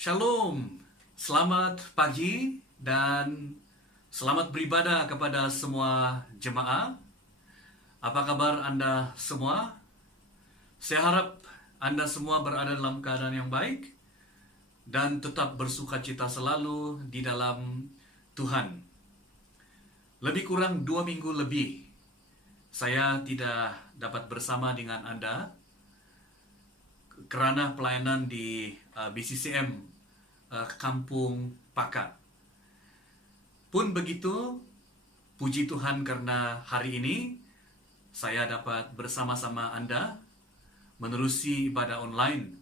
Shalom, selamat pagi dan selamat beribadah kepada semua jemaah. Apa kabar Anda semua? Saya harap Anda semua berada dalam keadaan yang baik dan tetap bersukacita selalu di dalam Tuhan. Lebih kurang 2 minggu lebih saya tidak dapat bersama dengan Anda kerana pelayanan di BCCM Kampung Paka. Pun begitu, puji Tuhan karena hari ini saya dapat bersama-sama Anda menerusi ibadah online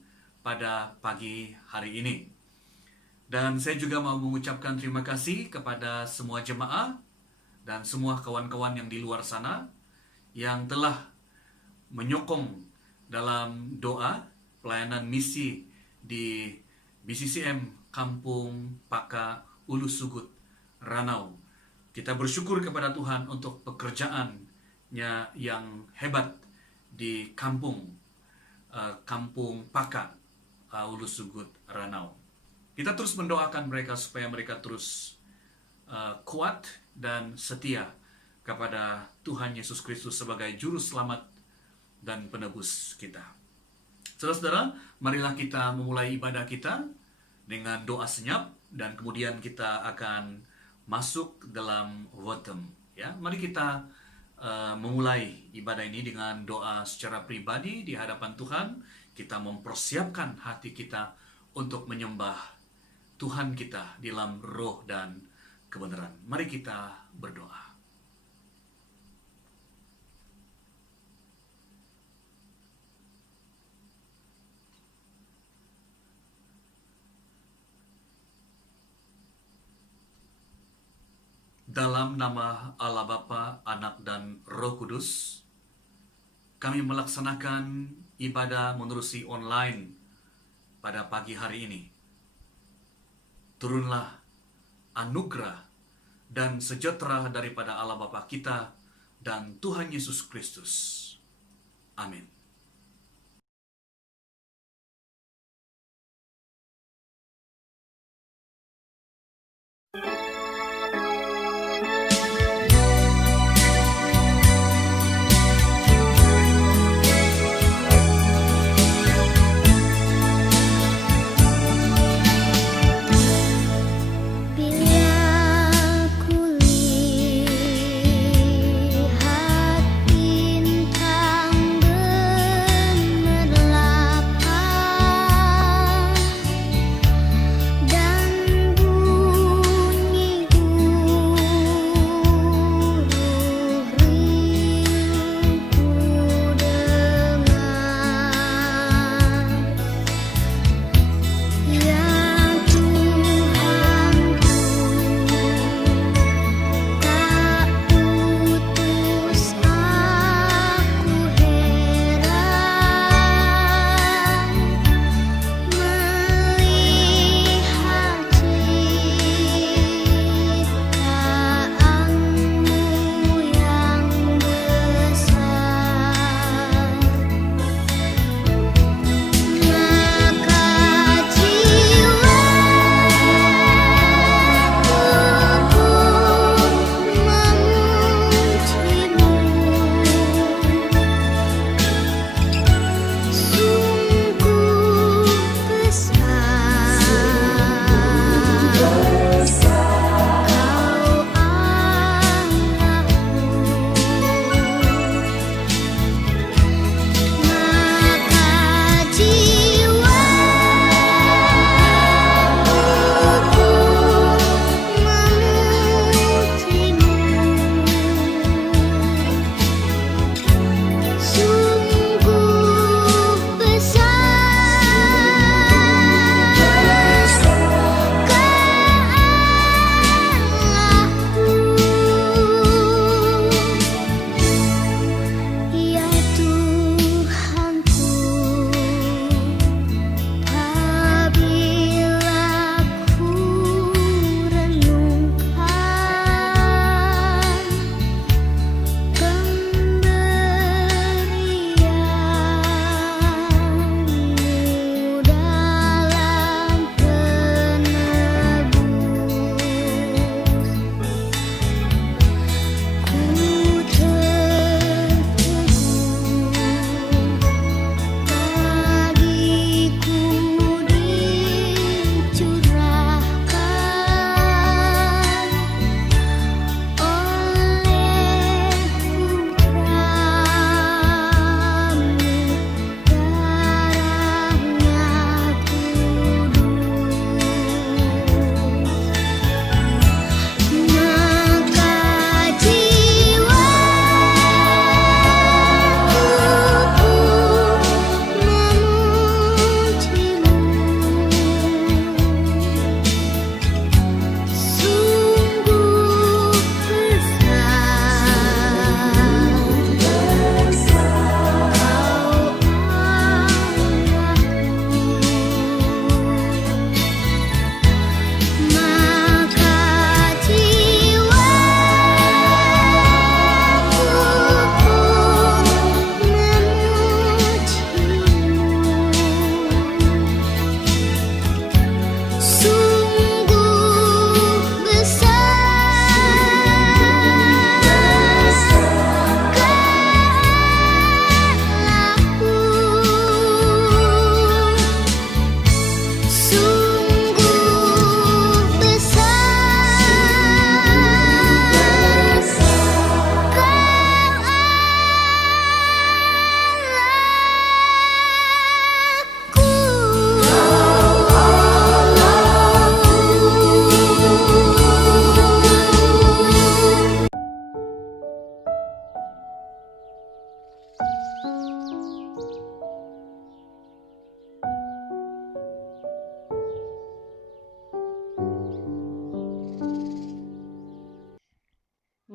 pada pagi hari ini. Dan saya juga mau mengucapkan terima kasih kepada semua jemaah dan semua kawan-kawan yang di luar sana yang telah menyokong dalam doa pelayanan misi di BCCM Kampung Paka, Ulu Sugut, Ranau. Kita bersyukur kepada Tuhan untuk pekerjaannya yang hebat di Kampung Paka, Ulu Sugut, Ranau. Kita terus mendoakan mereka supaya mereka terus kuat dan setia kepada Tuhan Yesus Kristus sebagai juru selamat dan penebus kita. Saudara-saudara, marilah kita memulai ibadah kita dengan doa senyap dan kemudian kita akan masuk dalam votum. Ya, mari kita memulai ibadah ini dengan doa secara pribadi di hadapan Tuhan. Kita mempersiapkan hati kita untuk menyembah Tuhan kita di dalam roh dan kebenaran. Mari kita berdoa. Dalam nama Allah Bapa, Anak, dan Roh Kudus, kami melaksanakan ibadah menerusi online pada pagi hari ini. Turunlah anugerah dan sejahtera daripada Allah Bapa kita dan Tuhan Yesus Kristus. Amin. Bila ku lihat bintang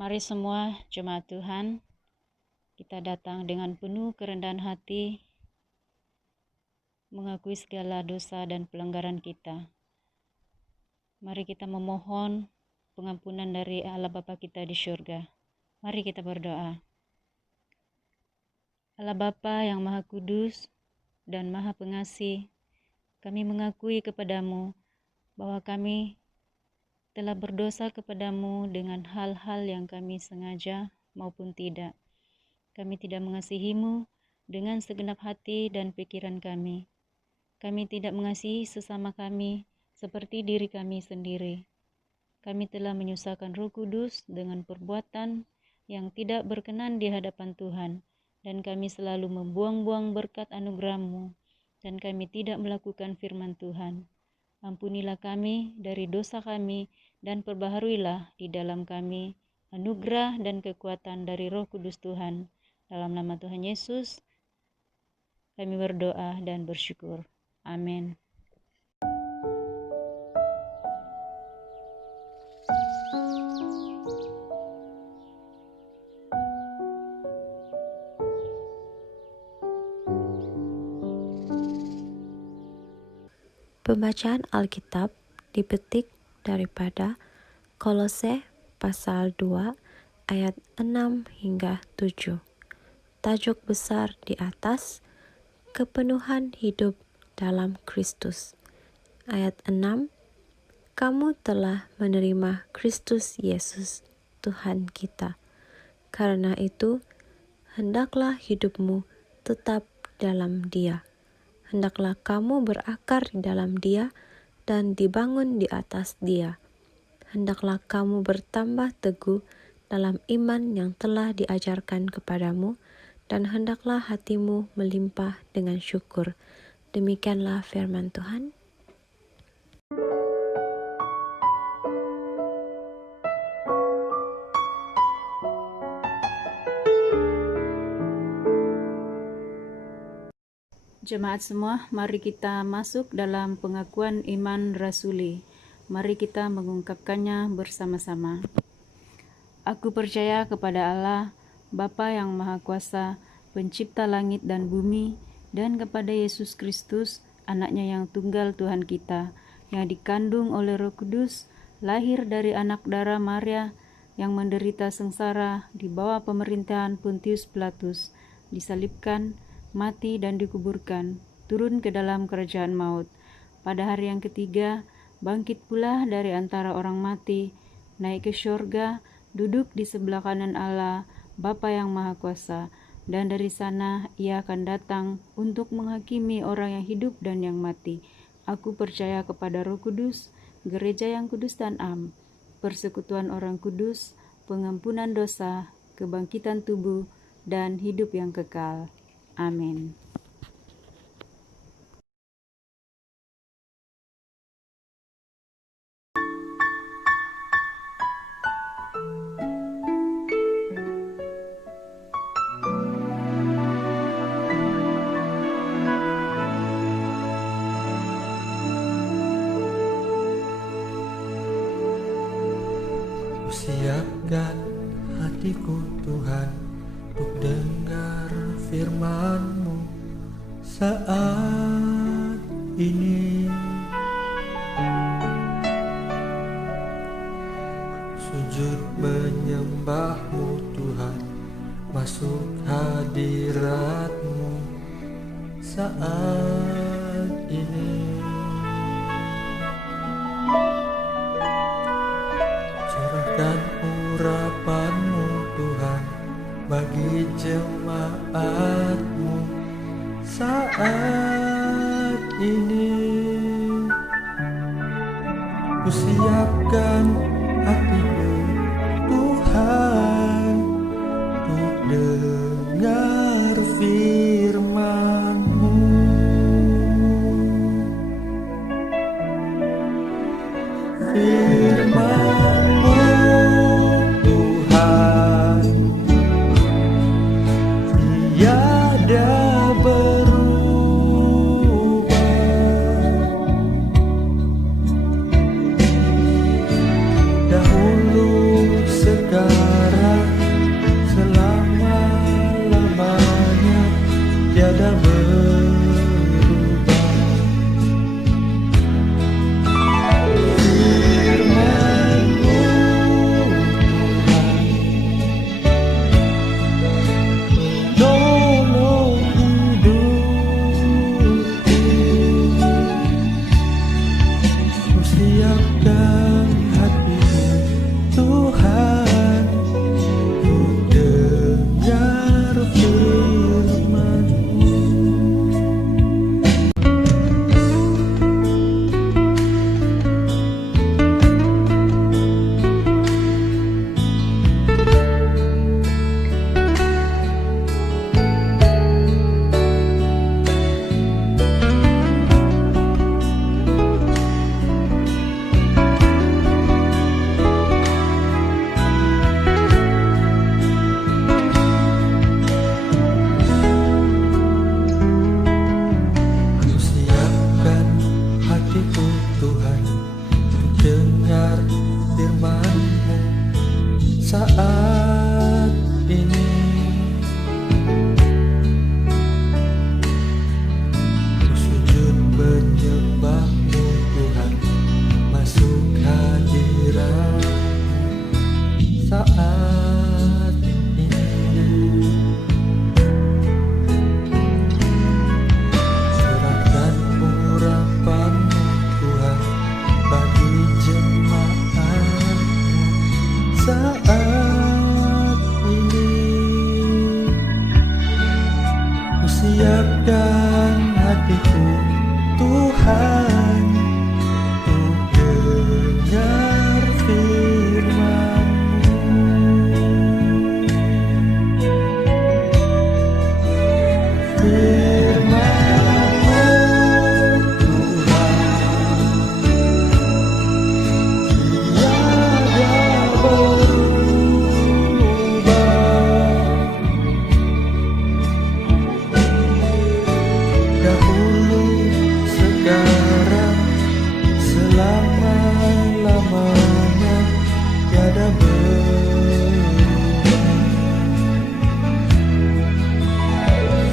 Mari semua jemaat Tuhan, kita datang dengan penuh kerendahan hati, mengakui segala dosa dan pelanggaran kita. Mari kita memohon pengampunan dari Allah Bapa kita di surga. Mari kita berdoa. Allah Bapa yang Maha Kudus dan Maha Pengasih, kami mengakui kepadamu bahwa kami telah berdosa kepadamu dengan hal-hal yang kami sengaja maupun tidak. Kami tidak mengasihimu dengan segenap hati dan pikiran kami. Kami tidak mengasihi sesama kami seperti diri kami sendiri. Kami telah menyusahkan Roh Kudus dengan perbuatan yang tidak berkenan di hadapan Tuhan, dan kami selalu membuang-buang berkat anugerah-Mu, dan kami tidak melakukan firman Tuhan. Ampunilah kami dari dosa kami, dan perbaharuilah di dalam kami anugerah dan kekuatan dari Roh Kudus Tuhan. Dalam nama Tuhan Yesus, kami berdoa dan bersyukur. Amin. Pembacaan Alkitab dipetik daripada Kolose pasal 2 ayat 6 hingga 7. Tajuk besar di atas, kepenuhan hidup dalam Kristus. Ayat 6, kamu telah menerima Kristus Yesus, Tuhan kita. Karena itu, hendaklah hidupmu tetap dalam Dia. Hendaklah kamu berakar di dalam Dia dan dibangun di atas Dia. Hendaklah kamu bertambah teguh dalam iman yang telah diajarkan kepadamu, dan hendaklah hatimu melimpah dengan syukur. Demikianlah firman Tuhan. Jemaat semua, mari kita masuk dalam pengakuan iman rasuli. Mari kita mengungkapkannya bersama-sama. Aku percaya kepada Allah, Bapa yang Maha Kuasa, Pencipta langit dan bumi, dan kepada Yesus Kristus, Anaknya yang tunggal Tuhan kita, yang dikandung oleh Roh Kudus, lahir dari anak darah Maria, yang menderita sengsara di bawah pemerintahan Pontius Pilatus, disalibkan, mati dan dikuburkan, turun ke dalam kerajaan maut. Pada hari yang ketiga, bangkit pula dari antara orang mati, naik ke syurga, duduk di sebelah kanan Allah, Bapa yang Maha Kuasa, dan dari sana Ia akan datang untuk menghakimi orang yang hidup dan yang mati. Aku percaya kepada Roh Kudus, gereja yang kudus dan am, persekutuan orang kudus, pengampunan dosa, kebangkitan tubuh, dan hidup yang kekal. Amin. Siapkan hatiku Tuhan untuk dengar firman-Mu saat ini. Sujud menyembah-Mu Tuhan, masuk hadirat-Mu saat ini. Curahkan urapan-Mu Tuhan bagi jemaat-Mu saat ini. Ku siapkan hatiku Tuhan untuk dengar firman-Mu. Firman-Mu Tuhan tiada berubah. Dahulu, sekarang saat ini ku sujud menyembah-Mu Tuhan, masuk hadirat saat ini. Surahkan urapan-Mu Tuhan bagi jemaat saat ini. Ku siapkan hatiku Tuhan untuk dengar firman-Mu. Firman-Mu Tuhan tiada berubah, dahulu, sekarang, selama-lamanya tiada berubah.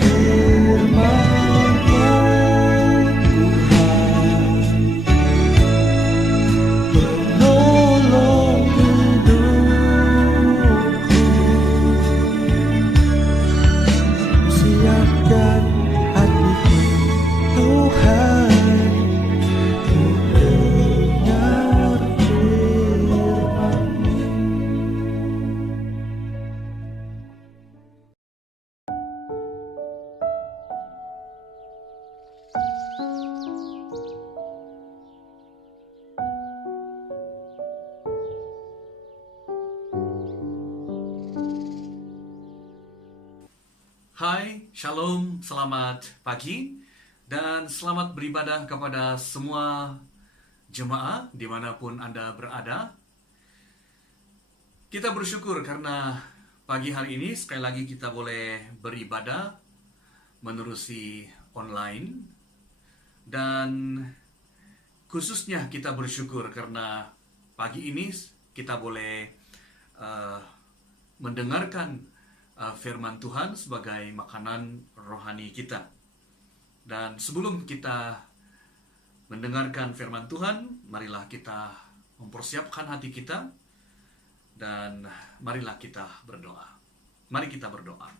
Firman-Mu Tuhan, penolong hidupku, siapkan hatiku Tuhan untuk dengar firman-Mu. Hai, shalom, selamat pagi, dan selamat beribadah kepada semua jemaah dimanapun Anda berada. Kita bersyukur karena pagi hari ini sekali lagi kita boleh beribadah menerusi online, dan khususnya kita bersyukur karena pagi ini kita boleh mendengarkan firman Tuhan sebagai makanan rohani kita. Dan sebelum kita mendengarkan firman Tuhan, marilah kita mempersiapkan hati kita dan marilah kita berdoa. Mari kita berdoa.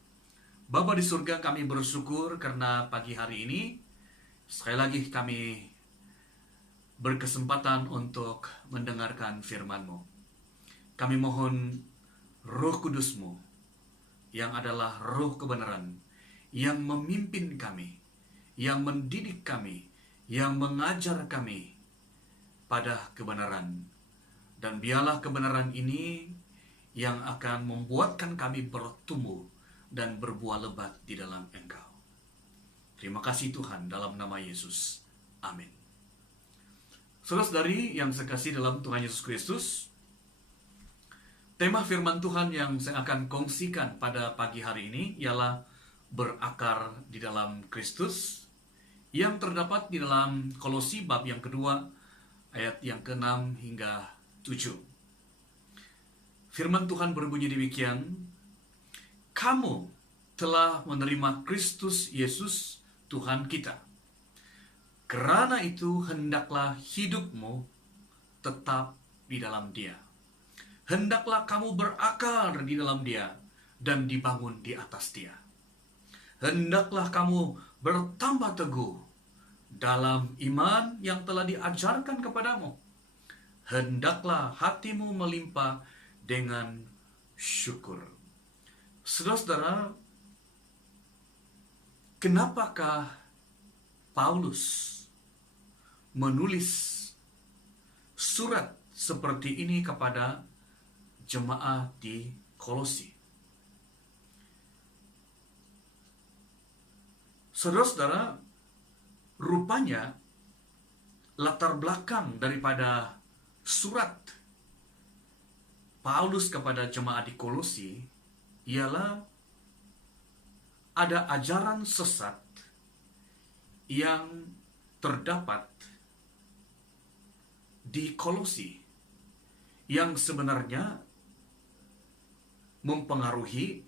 Bapa di surga, kami bersyukur karena pagi hari ini sekali lagi kami berkesempatan untuk mendengarkan firman-Mu. Kami mohon Roh Kudus-Mu yang adalah roh kebenaran, yang memimpin kami, yang mendidik kami, yang mengajar kami pada kebenaran. Dan biarlah kebenaran ini yang akan membuatkan kami bertumbuh dan berbuah lebat di dalam Engkau. Terima kasih Tuhan, dalam nama Yesus. Amin. Saudara-saudari yang saya kasih dalam Tuhan Yesus Kristus, tema firman Tuhan yang saya akan kongsikan pada pagi hari ini ialah berakar di dalam Kristus, yang terdapat di dalam Kolosi bab yang kedua ayat yang ke-6 hingga 7. Firman Tuhan berbunyi demikian, kamu telah menerima Kristus Yesus Tuhan kita. Karena itu hendaklah hidupmu tetap di dalam Dia. Hendaklah kamu berakar di dalam Dia dan dibangun di atas Dia. Hendaklah kamu bertambah teguh dalam iman yang telah diajarkan kepadamu. Hendaklah hatimu melimpah dengan syukur. Saudara-saudara, kenapakah Paulus menulis surat seperti ini kepada jemaah di Kolosi? Saudara-saudara, rupanya latar belakang daripada surat Paulus kepada jemaah di Kolosi ialah ada ajaran sesat yang terdapat di Kolosi, yang sebenarnya mempengaruhi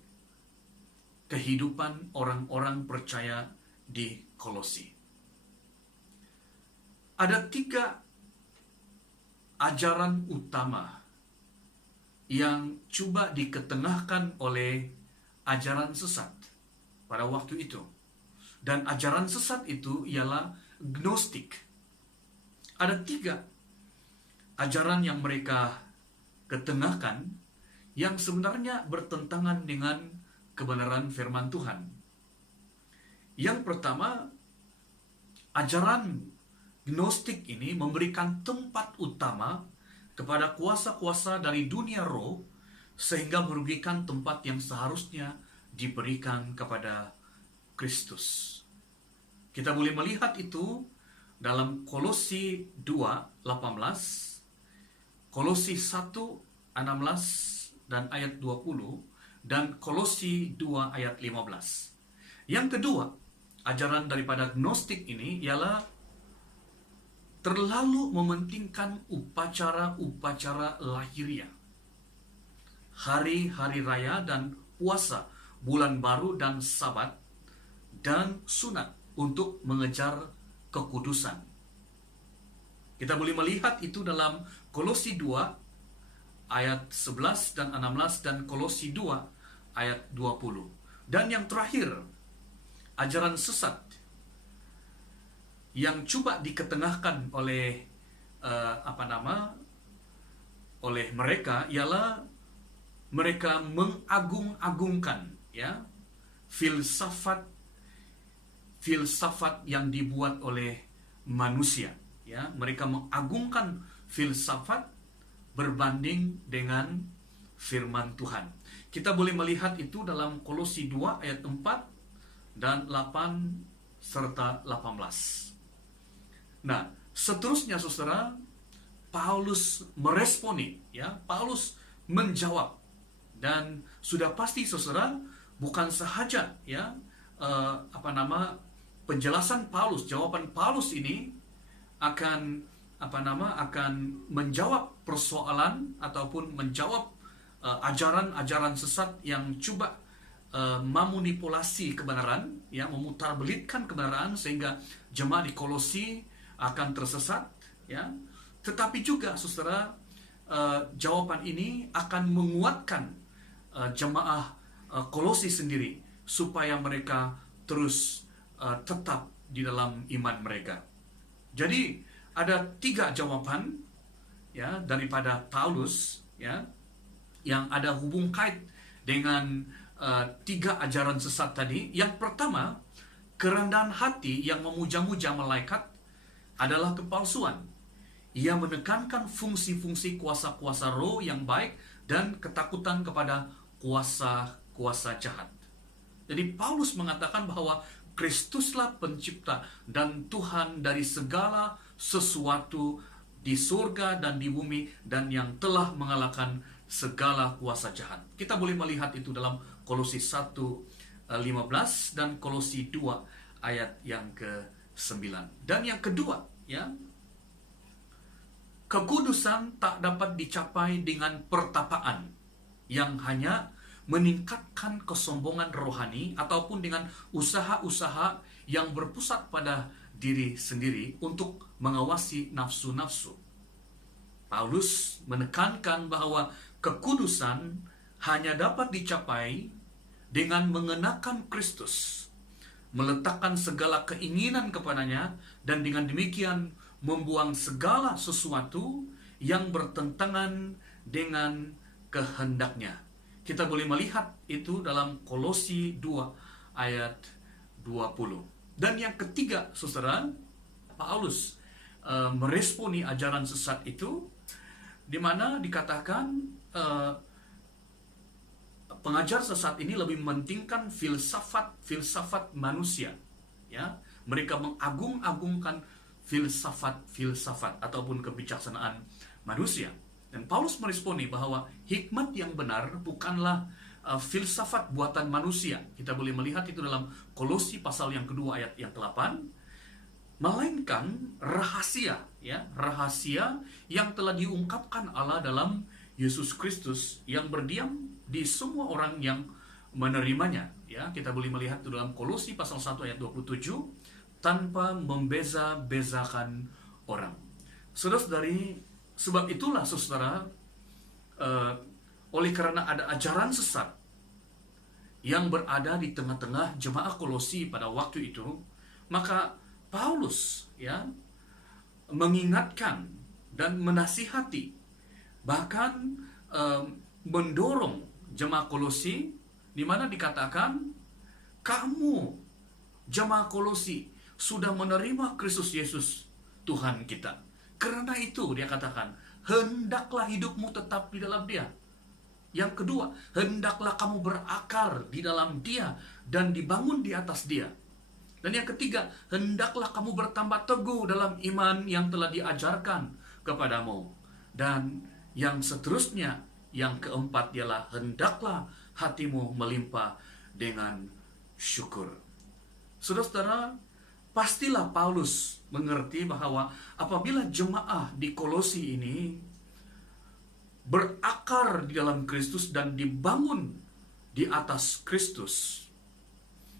kehidupan orang-orang percaya di Kolosi. Ada 3 ajaran utama yang coba diketengahkan oleh ajaran sesat pada waktu itu. Dan ajaran sesat itu ialah Gnostik. Ada 3 ajaran yang mereka ketengahkan yang sebenarnya bertentangan dengan kebenaran firman Tuhan. Yang pertama, ajaran Gnostik ini memberikan tempat utama kepada kuasa-kuasa dari dunia roh sehingga merugikan tempat yang seharusnya diberikan kepada Kristus. Kita boleh melihat itu dalam Kolosi 2:18, Kolosi 1:16 dan ayat 20, dan Kolosi 2 ayat 15. Yang kedua, ajaran daripada Gnostik ini ialah terlalu mementingkan upacara-upacara lahiriah, hari-hari raya dan puasa, bulan baru dan sabat, dan sunat untuk mengejar kekudusan. Kita boleh melihat itu dalam Kolosi 2 ayat 11 dan 16 dan Kolosi 2 ayat 20. Dan yang terakhir, ajaran sesat yang coba diketengahkan oleh oleh mereka ialah mereka mengagung-agungkan filsafat yang dibuat oleh manusia. Mereka mengagungkan filsafat berbanding dengan firman Tuhan. Kita boleh melihat itu dalam Kolosi 2 ayat 4 dan 8 serta 18. Nah, seterusnya saudara, Paulus meresponi, Paulus menjawab, dan sudah pasti saudara, bukan sahaja penjelasan Paulus, jawaban Paulus ini akan menjawab persoalan ataupun menjawab ajaran-ajaran sesat yang coba memanipulasi kebenaran, memutarbelitkan kebenaran sehingga jemaat di Kolosi akan tersesat, Tetapi juga saudara, jawaban ini akan menguatkan jemaah Kolosi sendiri supaya mereka terus tetap di dalam iman mereka. Jadi ada 3 jawaban daripada Paulus yang ada hubung kait dengan 3 ajaran sesat tadi. Yang pertama, kerendahan hati yang memuja-muja malaikat adalah kepalsuan. Ia menekankan fungsi-fungsi kuasa-kuasa roh yang baik dan ketakutan kepada kuasa-kuasa jahat. Jadi Paulus mengatakan bahwa Kristuslah pencipta dan Tuhan dari segala sesuatu di surga dan di bumi, dan yang telah mengalahkan segala kuasa jahat. Kita boleh melihat itu dalam Kolosi 1:15 dan Kolosi 2 ayat yang ke-9. Dan yang kedua, kekudusan tak dapat dicapai dengan pertapaan yang hanya meningkatkan kesombongan rohani ataupun dengan usaha-usaha yang berpusat pada diri sendiri untuk mengawasi nafsu-nafsu. Paulus menekankan bahwa kekudusan hanya dapat dicapai dengan mengenakan Kristus, meletakkan segala keinginan kepadanya, dan dengan demikian membuang segala sesuatu yang bertentangan dengan kehendaknya. Kita boleh melihat itu dalam Kolosi 2 ayat 20. Dan yang ketiga, saudara, Paulus meresponi ajaran sesat itu, di mana dikatakan pengajar sesat ini lebih mementingkan filsafat manusia. Mereka mengagung-agungkan filsafat ataupun kebijaksanaan manusia. Dan Paulus meresponi bahwa hikmat yang benar bukanlah filsafat buatan manusia. Kita boleh melihat itu dalam Kolosi pasal yang kedua ayat yang ke-8. Melainkan rahasia yang telah diungkapkan Allah dalam Yesus Kristus yang berdiam di semua orang yang menerimanya. Ya, kita boleh melihat di dalam Kolose pasal 1 ayat 27, tanpa membeza-bezakan orang. Saudara-saudari, sebab itulah saudara, oleh karena ada ajaran sesat yang berada di tengah-tengah jemaah Kolose pada waktu itu, maka Paulus ya mengingatkan dan menasihati, bahkan mendorong jemaah Kolose, di mana dikatakan, kamu jemaah Kolose sudah menerima Kristus Yesus Tuhan kita. Karena itu dia katakan, hendaklah hidupmu tetap di dalam Dia. Yang kedua, hendaklah kamu berakar di dalam Dia dan dibangun di atas Dia. Dan yang ketiga, hendaklah kamu bertambah teguh dalam iman yang telah diajarkan kepadamu. Dan yang seterusnya, yang keempat ialah hendaklah hatimu melimpah dengan syukur. Saudara-saudara, pastilah Paulus mengerti bahwa apabila jemaah di Kolose ini berakar di dalam Kristus dan dibangun di atas Kristus,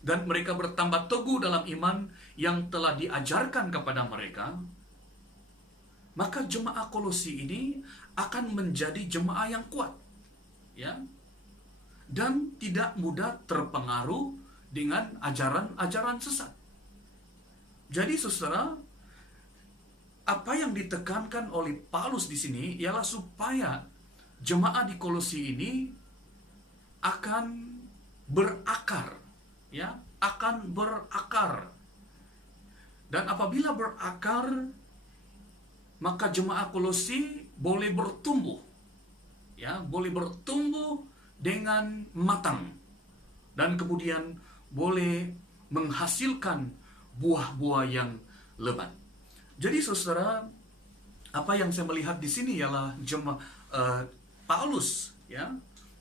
dan mereka bertambah teguh dalam iman yang telah diajarkan kepada mereka, maka jemaah Kolose ini akan menjadi jemaah yang kuat, ya, dan tidak mudah terpengaruh dengan ajaran-ajaran sesat. Jadi saudara, apa yang ditekankan oleh Paulus di sini ialah supaya jemaah di Kolose ini akan berakar, ya, akan berakar. Dan apabila berakar, maka jemaah Kolose boleh bertumbuh, ya, boleh bertumbuh dengan matang, dan kemudian boleh menghasilkan buah-buah yang lebat. Jadi saudara, apa yang saya melihat di sini ialah Paulus ya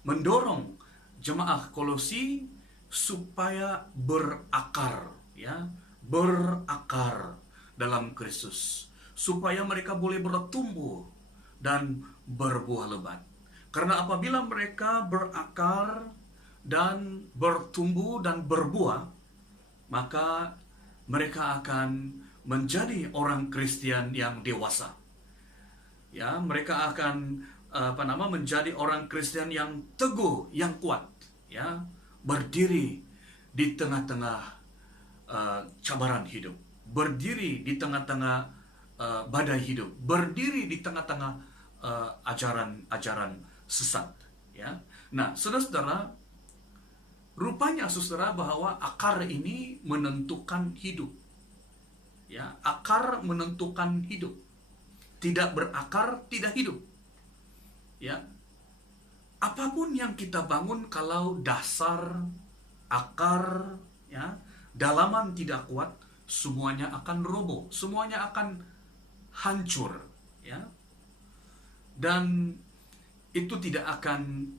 mendorong jemaah Kolose supaya berakar, ya, berakar dalam Kristus, supaya mereka boleh bertumbuh dan berbuah lebat. Karena apabila mereka berakar dan bertumbuh dan berbuah, maka mereka akan menjadi orang Kristen yang dewasa. Ya, mereka akan menjadi orang Kristen yang teguh, yang kuat, ya, berdiri di tengah-tengah cabaran hidup, berdiri di tengah-tengah badai hidup, berdiri di tengah-tengah ajaran-ajaran sesat, ya. Nah, saudara-saudara, rupanya saudara bahwa akar ini menentukan hidup, ya, akar menentukan hidup. Tidak berakar tidak hidup, ya. Apapun yang kita bangun kalau dasar, akar, ya, dalaman tidak kuat, semuanya akan roboh, semuanya akan hancur, ya. Dan itu tidak akan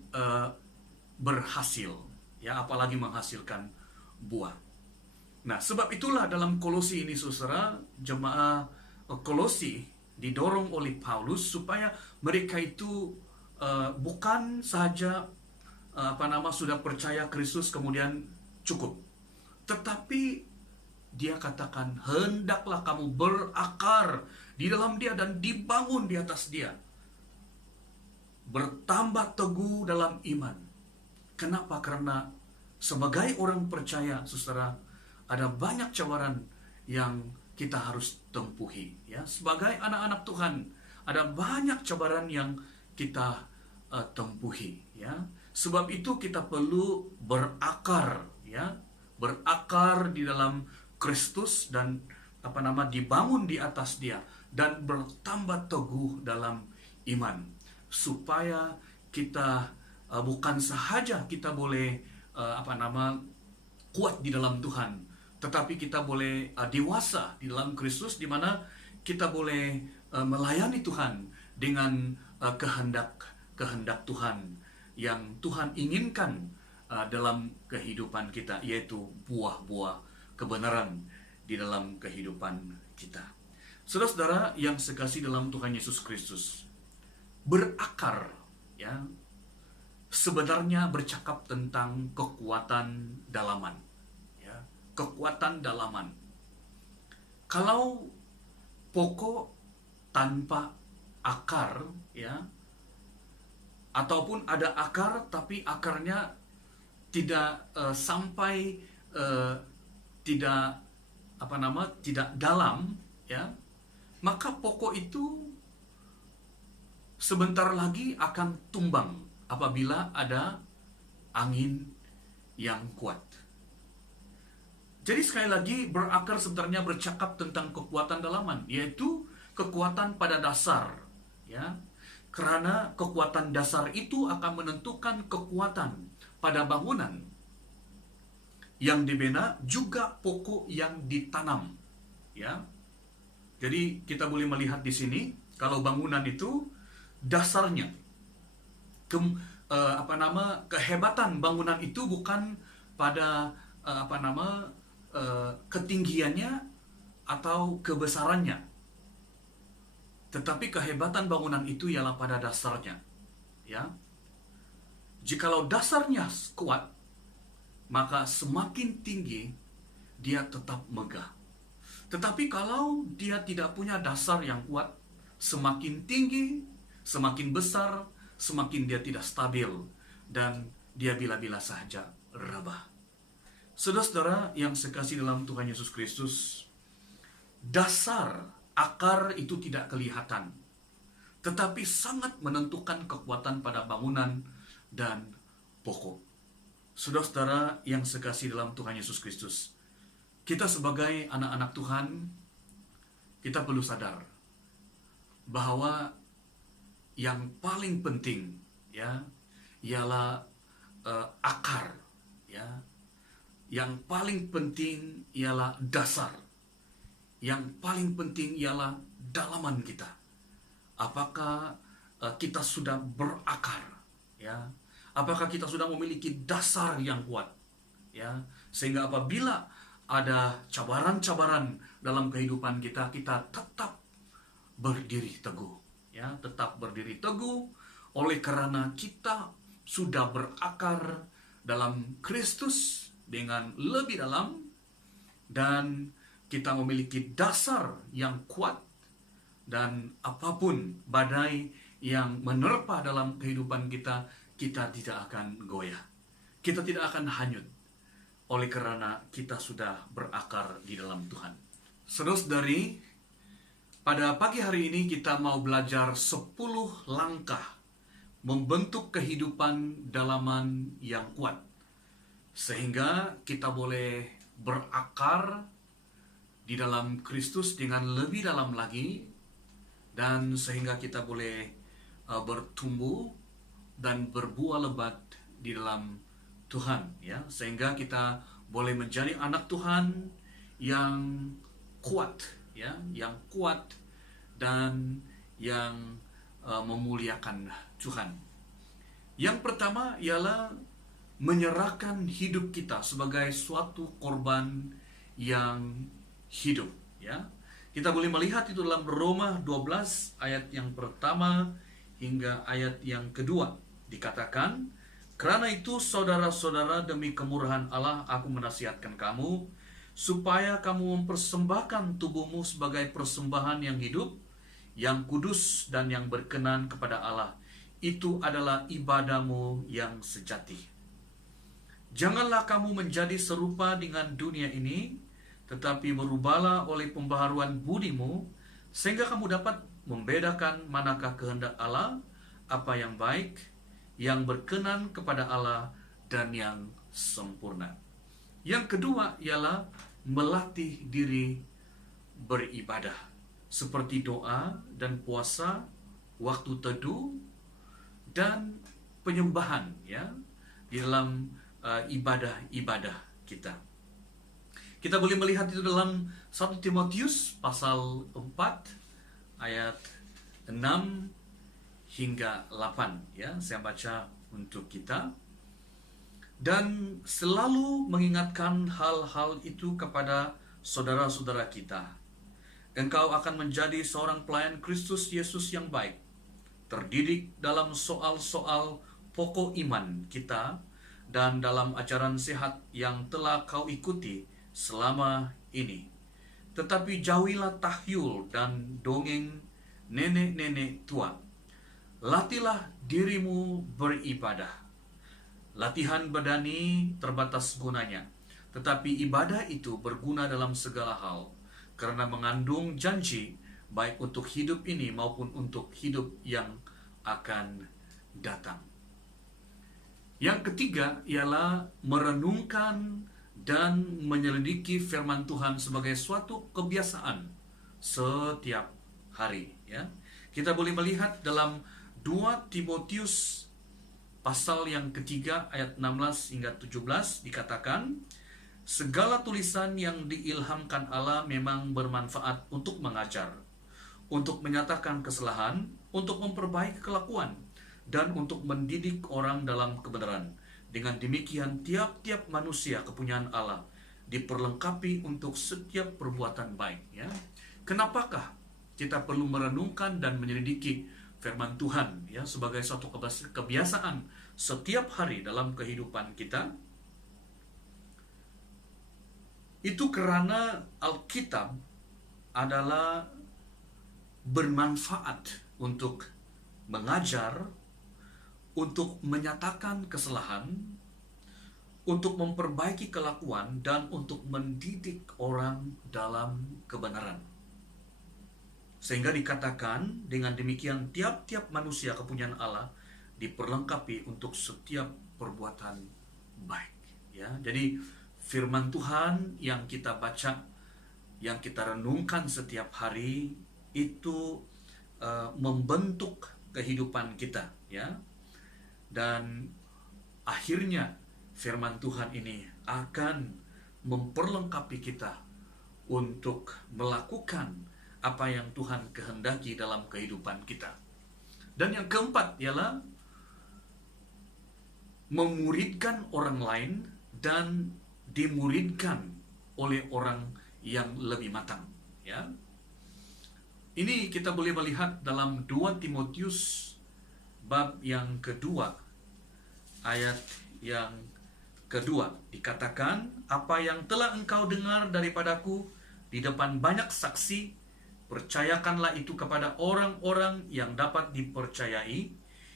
berhasil, ya, apalagi menghasilkan buah. Nah, sebab itulah dalam Kolose ini saudara, jemaah Kolose didorong oleh Paulus supaya mereka itu bukan saja sudah percaya Kristus kemudian cukup, tetapi dia katakan hendaklah kamu berakar di dalam Dia dan dibangun di atas Dia, bertambah teguh dalam iman. Kenapa? Karena sebagai orang percaya, saudara, ada banyak cabaran yang kita harus tempuhi, ya. Sebagai anak-anak Tuhan, ada banyak cabaran yang kita tempuhi, ya. Sebab itu kita perlu berakar, ya, berakar di dalam Kristus dan dibangun di atas Dia dan bertambah teguh dalam iman, supaya kita bukan sahaja kita boleh kuat di dalam Tuhan, tetapi kita boleh dewasa di dalam Kristus, di mana kita boleh melayani Tuhan dengan kehendak Tuhan yang Tuhan inginkan dalam kehidupan kita, yaitu buah-buah kebenaran di dalam kehidupan kita. Saudara-saudara yang sekasih dalam Tuhan Yesus Kristus, berakar, ya, sebenarnya bercakap tentang kekuatan dalaman, ya, kekuatan dalaman. Kalau pokok tanpa akar, ya, ataupun ada akar tapi akarnya tidak sampai tidak tidak dalam, ya, maka pokok itu sebentar lagi akan tumbang apabila ada angin yang kuat. Jadi sekali lagi, berakar sebenarnya bercakap tentang kekuatan dalaman, yaitu kekuatan pada dasar, ya. Karena kekuatan dasar itu akan menentukan kekuatan pada bangunan yang dibina, juga pokok yang ditanam, ya. Jadi kita boleh melihat di sini, kalau bangunan itu dasarnya, kehebatan bangunan itu bukan pada ketinggiannya atau kebesarannya, tetapi kehebatan bangunan itu ialah pada dasarnya, ya. Jikalau dasarnya kuat, maka semakin tinggi dia tetap megah. Tetapi kalau dia tidak punya dasar yang kuat, semakin tinggi, semakin besar, semakin dia tidak stabil, dan dia bila-bila saja rebah. Saudara-saudara yang sekasih dalam Tuhan Yesus Kristus, dasar akar itu tidak kelihatan, tetapi sangat menentukan kekuatan pada bangunan dan pokok. Saudara-saudara yang sekasih dalam Tuhan Yesus Kristus, kita sebagai anak-anak Tuhan, kita perlu sadar bahwa yang paling penting, ya, ialah akar, ya. Yang paling penting ialah dasar. Yang paling penting ialah dalaman kita. Apakah kita sudah berakar, ya? Apakah kita sudah memiliki dasar yang kuat, ya, sehingga apabila ada cabaran-cabaran dalam kehidupan kita, kita tetap berdiri teguh, ya, tetap berdiri teguh, oleh karena kita sudah berakar dalam Kristus dengan lebih dalam, dan kita memiliki dasar yang kuat, dan apapun badai yang menerpa dalam kehidupan kita, kita tidak akan goyah, kita tidak akan hanyut, oleh karena kita sudah berakar di dalam Tuhan. Saudara-saudari, pada pagi hari ini kita mau belajar 10 langkah membentuk kehidupan dalaman yang kuat, sehingga kita boleh berakar di dalam Kristus dengan lebih dalam lagi, dan sehingga kita boleh bertumbuh dan berbuah lebat di dalam Tuhan, ya, sehingga kita boleh menjadi anak Tuhan yang kuat, ya, yang kuat dan yang memuliakan Tuhan. Yang pertama ialah menyerahkan hidup kita sebagai suatu korban yang hidup, ya. Kita boleh melihat itu dalam Roma 12 ayat yang pertama hingga ayat yang kedua. Dikatakan, "Karena itu saudara-saudara, demi kemurahan Allah aku menasihatkan kamu, supaya kamu mempersembahkan tubuhmu sebagai persembahan yang hidup, yang kudus dan yang berkenan kepada Allah. Itu adalah ibadahmu yang sejati. Janganlah kamu menjadi serupa dengan dunia ini, tetapi berubahlah oleh pembaharuan budimu, sehingga kamu dapat membedakan manakah kehendak Allah, apa yang baik, yang berkenan kepada Allah, dan yang sempurna." Yang kedua ialah melatih diri beribadah, seperti doa dan puasa, waktu teduh, dan penyembahan, ya, di dalam ibadah-ibadah kita. Kita boleh melihat itu dalam 1 Timotius pasal 4 ayat 6 hingga 8, ya. Saya baca untuk kita. "Dan selalu mengingatkan hal-hal itu kepada saudara-saudara kita. Engkau akan menjadi seorang pelayan Kristus Yesus yang baik, terdidik dalam soal-soal pokok iman kita dan dalam ajaran sehat yang telah kau ikuti selama ini. Tetapi jauhilah tahyul dan dongeng nenek-nenek tua. Latihlah dirimu beribadah. Latihan badani terbatas gunanya, tetapi ibadah itu berguna dalam segala hal, karena mengandung janji baik untuk hidup ini maupun untuk hidup yang akan datang. Yang ketiga ialah merenungkan dan menyelidiki firman Tuhan sebagai suatu kebiasaan setiap hari. Ya, kita boleh melihat dalam 2 Timotius pasal yang ketiga ayat 16 hingga 17 dikatakan, segala tulisan yang diilhamkan Allah memang bermanfaat untuk mengajar, untuk menyatakan kesalahan, untuk memperbaiki kelakuan, dan untuk mendidik orang dalam kebenaran. Dengan demikian tiap-tiap manusia kepunyaan Allah diperlengkapi untuk setiap perbuatan baik. Ya, kenapakah kita perlu merenungkan dan menyelidiki firman Tuhan ya sebagai suatu kebiasaan setiap hari dalam kehidupan kita? Itu karena Alkitab adalah bermanfaat untuk mengajar, untuk menyatakan kesalahan, untuk memperbaiki kelakuan, dan untuk mendidik orang dalam kebenaran. Sehingga dikatakan dengan demikian tiap-tiap manusia kepunyaan Allah diperlengkapi untuk setiap perbuatan baik. Ya, jadi firman Tuhan yang kita baca, yang kita renungkan setiap hari itu membentuk kehidupan kita, ya. Dan akhirnya firman Tuhan ini akan memperlengkapi kita untuk melakukan apa yang Tuhan kehendaki dalam kehidupan kita. Dan yang keempat ialah memuridkan orang lain dan dimuridkan oleh orang yang lebih matang. Ya, ini kita boleh melihat dalam 2 Timotius bab yang kedua ayat yang kedua dikatakan, apa yang telah engkau dengar daripadaku di depan banyak saksi, percayakanlah itu kepada orang-orang yang dapat dipercayai,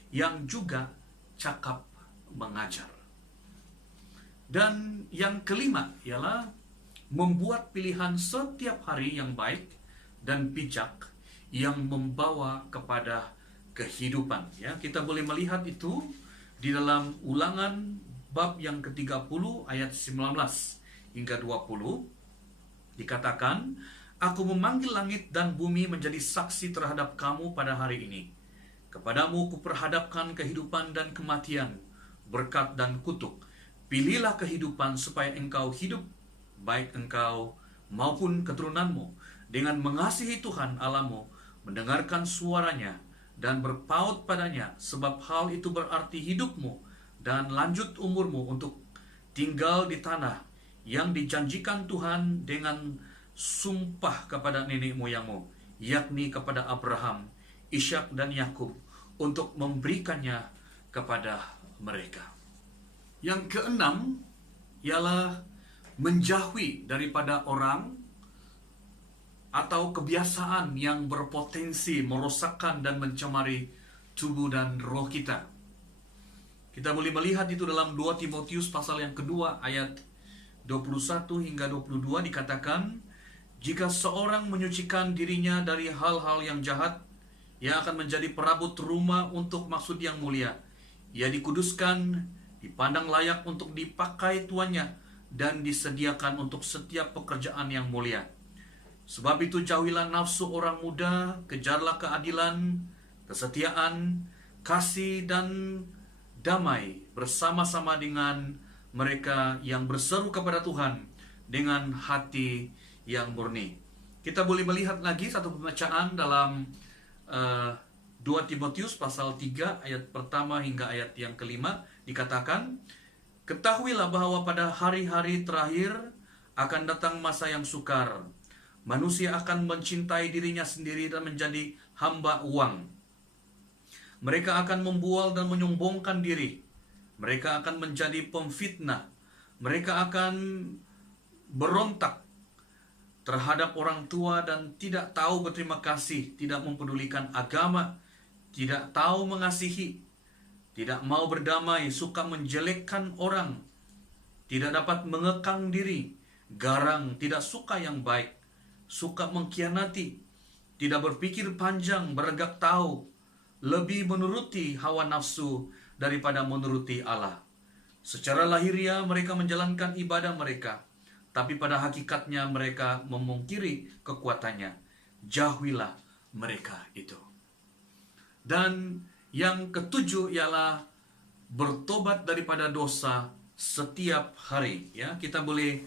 yang juga cakap mengajar. Dan yang kelima ialah membuat pilihan setiap hari yang baik dan bijak yang membawa kepada kehidupan. Ya, kita boleh melihat itu di dalam Ulangan bab yang ke-30 ayat 19 hingga 20 dikatakan, aku memanggil langit dan bumi menjadi saksi terhadap kamu pada hari ini. Kepadamu kuperhadapkan kehidupan dan kematian, berkat dan kutuk. Pilihlah kehidupan supaya engkau hidup, baik engkau maupun keturunanmu, dengan mengasihi Tuhan Allahmu, mendengarkan suaranya, dan berpaut padanya, sebab hal itu berarti hidupmu dan lanjut umurmu untuk tinggal di tanah yang dijanjikan Tuhan dengan sumpah kepada nenek moyangmu, yakni kepada Abraham, Ishak dan Yakub, untuk memberikannya kepada mereka. Yang keenam ialah menjauhi daripada orang atau kebiasaan yang berpotensi merosakkan dan mencemari tubuh dan roh kita. Kita boleh melihat itu dalam 2 Timotius pasal yang kedua ayat 21 hingga 22 dikatakan, jika seorang menyucikan dirinya dari hal-hal yang jahat, ia akan menjadi perabot rumah untuk maksud yang mulia. Ia dikuduskan, dipandang layak untuk dipakai tuannya, dan disediakan untuk setiap pekerjaan yang mulia. Sebab itu jauhilah nafsu orang muda, kejarlah keadilan, kesetiaan, kasih, dan damai bersama-sama dengan mereka yang berseru kepada Tuhan dengan hati yang murni. Kita boleh melihat lagi satu pembacaan dalam 2 Timotius pasal 3 ayat pertama hingga ayat yang kelima dikatakan, ketahuilah bahwa pada hari-hari terakhir akan datang masa yang sukar. Manusia akan mencintai dirinya sendiri dan menjadi hamba uang. Mereka akan membual dan menyombongkan diri. Mereka akan menjadi pemfitnah. Mereka akan berontak terhadap orang tua dan tidak tahu berterima kasih, tidak mempedulikan agama, tidak tahu mengasihi, tidak mau berdamai, suka menjelekkan orang, tidak dapat mengekang diri, garang, tidak suka yang baik, suka mengkhianati, tidak berpikir panjang, berlegak tahu, lebih menuruti hawa nafsu daripada menuruti Allah. Secara lahiriah mereka menjalankan ibadah mereka, tapi pada hakikatnya mereka memungkiri kekuatannya. Jauhilah mereka itu. Dan yang ketujuh ialah bertobat daripada dosa setiap hari. Ya, kita boleh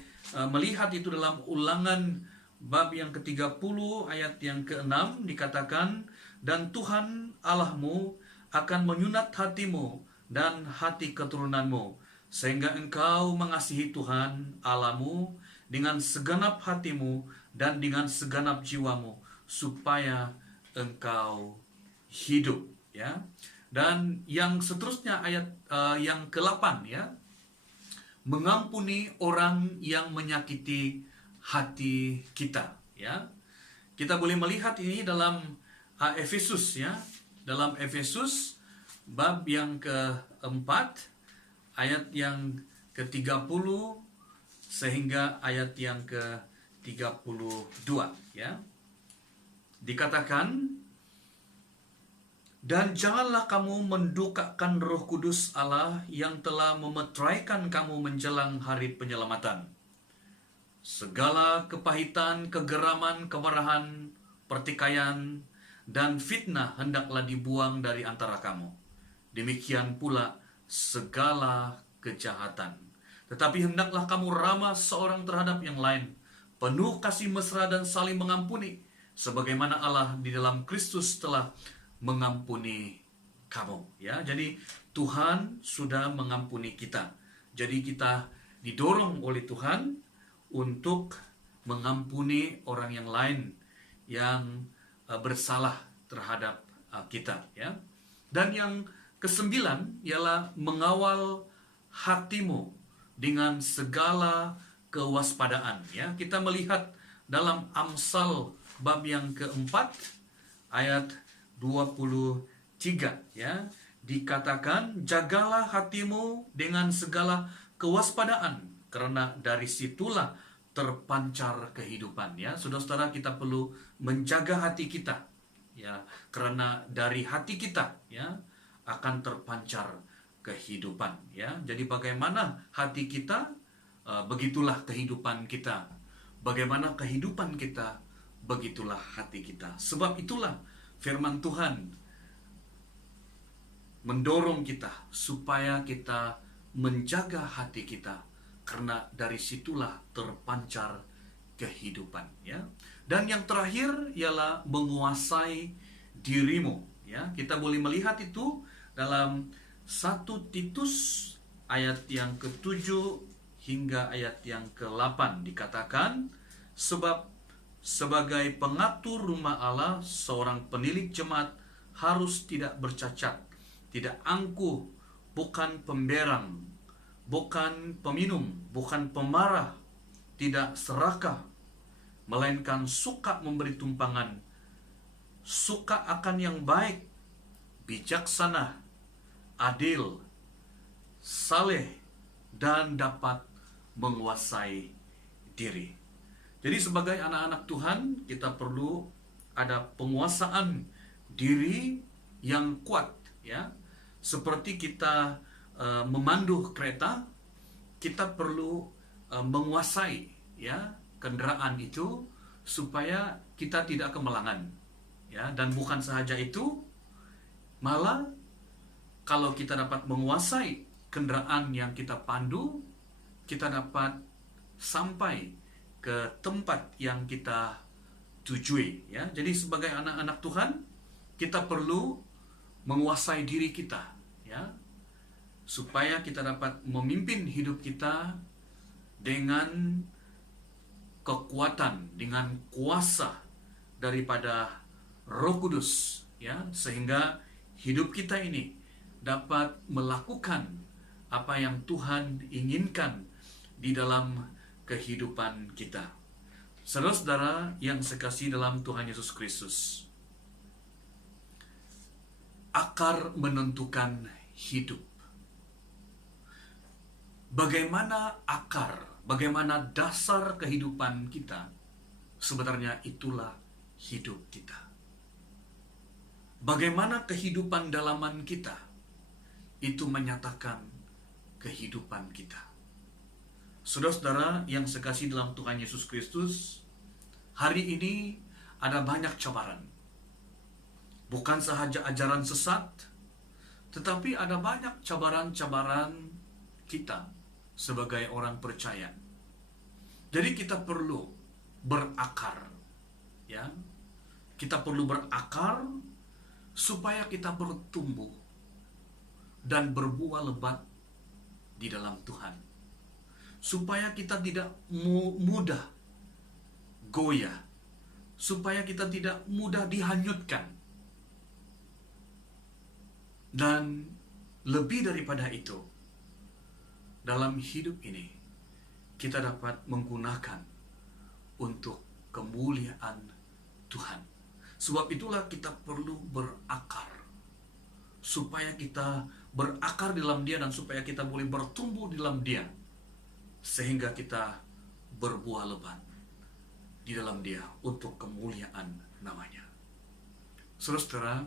melihat itu dalam Ulangan bab yang ke-30 ayat yang ke-6 dikatakan, dan Tuhan Allahmu akan menyunat hatimu dan hati keturunanmu, sehingga engkau mengasihi Tuhan Allahmu dengan segenap hatimu dan dengan segenap jiwamu, supaya engkau hidup. Ya. Dan yang seterusnya ayat yang ke-8, ya, mengampuni orang yang menyakiti hati kita. Ya, kita boleh melihat ini dalam Efesus, ya, dalam Efesus bab yang ke-4 ayat yang ke-30 sehingga ayat yang ke-32, ya. Dikatakan, dan janganlah kamu mendukakan Roh Kudus Allah yang telah memeteraikan kamu menjelang hari penyelamatan. Segala kepahitan, kegeraman, kemarahan, pertikaian, dan fitnah hendaklah dibuang dari antara kamu. Demikian pula segala kejahatan. Tetapi hendaklah kamu ramah seorang terhadap yang lain, penuh kasih mesra dan saling mengampuni, sebagaimana Allah di dalam Kristus telah mengampuni kamu. Ya, jadi Tuhan sudah mengampuni kita. Jadi kita didorong oleh Tuhan untuk mengampuni orang yang lain yang bersalah terhadap kita. Ya, dan yang ke-9 ialah mengawal hatimu dengan segala kewaspadaan. Ya, kita melihat dalam Amsal bab yang ke-4 ayat 23, ya, dikatakan, jagalah hatimu dengan segala kewaspadaan, karena dari situlah terpancar kehidupan. Ya, saudara-saudara, kita perlu menjaga hati kita, ya, karena dari hati kita, ya, akan terpancar kehidupan. Ya, jadi bagaimana hati kita, begitulah kehidupan kita. Bagaimana kehidupan kita, begitulah hati kita. Sebab itulah firman Tuhan mendorong kita supaya kita menjaga hati kita, karena dari situlah terpancar kehidupan. Ya, dan yang terakhir ialah menguasai dirimu. Ya, kita boleh melihat itu dalam 1 Titus ayat yang ke-7 hingga ayat yang ke-8 dikatakan, sebab sebagai pengatur rumah Allah, seorang penilik jemaat harus tidak bercacat, tidak angkuh, bukan pemberang, bukan peminum, bukan pemarah, tidak serakah, melainkan suka memberi tumpangan, suka akan yang baik, bijaksana, adil, saleh, dan dapat menguasai diri. Jadi sebagai anak-anak Tuhan, kita perlu ada penguasaan diri yang kuat. Ya, seperti kita memandu kereta, kita perlu menguasai, ya, kendaraan itu supaya kita tidak kemalangan. Ya, dan bukan sahaja itu, malah kalau kita dapat menguasai kendaraan yang kita pandu, kita dapat sampai ke tempat yang kita tujui. Ya, jadi sebagai anak-anak Tuhan, kita perlu menguasai diri kita, ya, supaya kita dapat memimpin hidup kita dengan kekuatan, dengan kuasa daripada Roh Kudus, ya, sehingga hidup kita ini dapat melakukan apa yang Tuhan inginkan di dalam kehidupan kita. Saudara-saudara yang sekasihi dalam Tuhan Yesus Kristus, akar menentukan hidup. Bagaimana akar, bagaimana dasar kehidupan kita, sebenarnya itulah hidup kita. Bagaimana kehidupan dalaman kita, itu menyatakan kehidupan kita. Saudara-saudara yang sekasihi dalam Tuhan Yesus Kristus, hari ini ada banyak cabaran. Bukan sahaja ajaran sesat, tetapi ada banyak cabaran-cabaran kita sebagai orang percaya. Jadi kita perlu berakar, ya. Kita perlu berakar supaya kita bertumbuh dan berbuah lebat di dalam Tuhan. Supaya kita tidak mudah goyah, supaya kita tidak mudah dihanyutkan. Dan lebih daripada itu, dalam hidup ini kita dapat menggunakan untuk kemuliaan Tuhan. Sebab itulah kita perlu berakar, supaya kita berakar di dalam Dia dan supaya kita boleh bertumbuh di dalam Dia, sehingga kita berbuah lebat di dalam Dia untuk kemuliaan namanya. Saudara-saudara,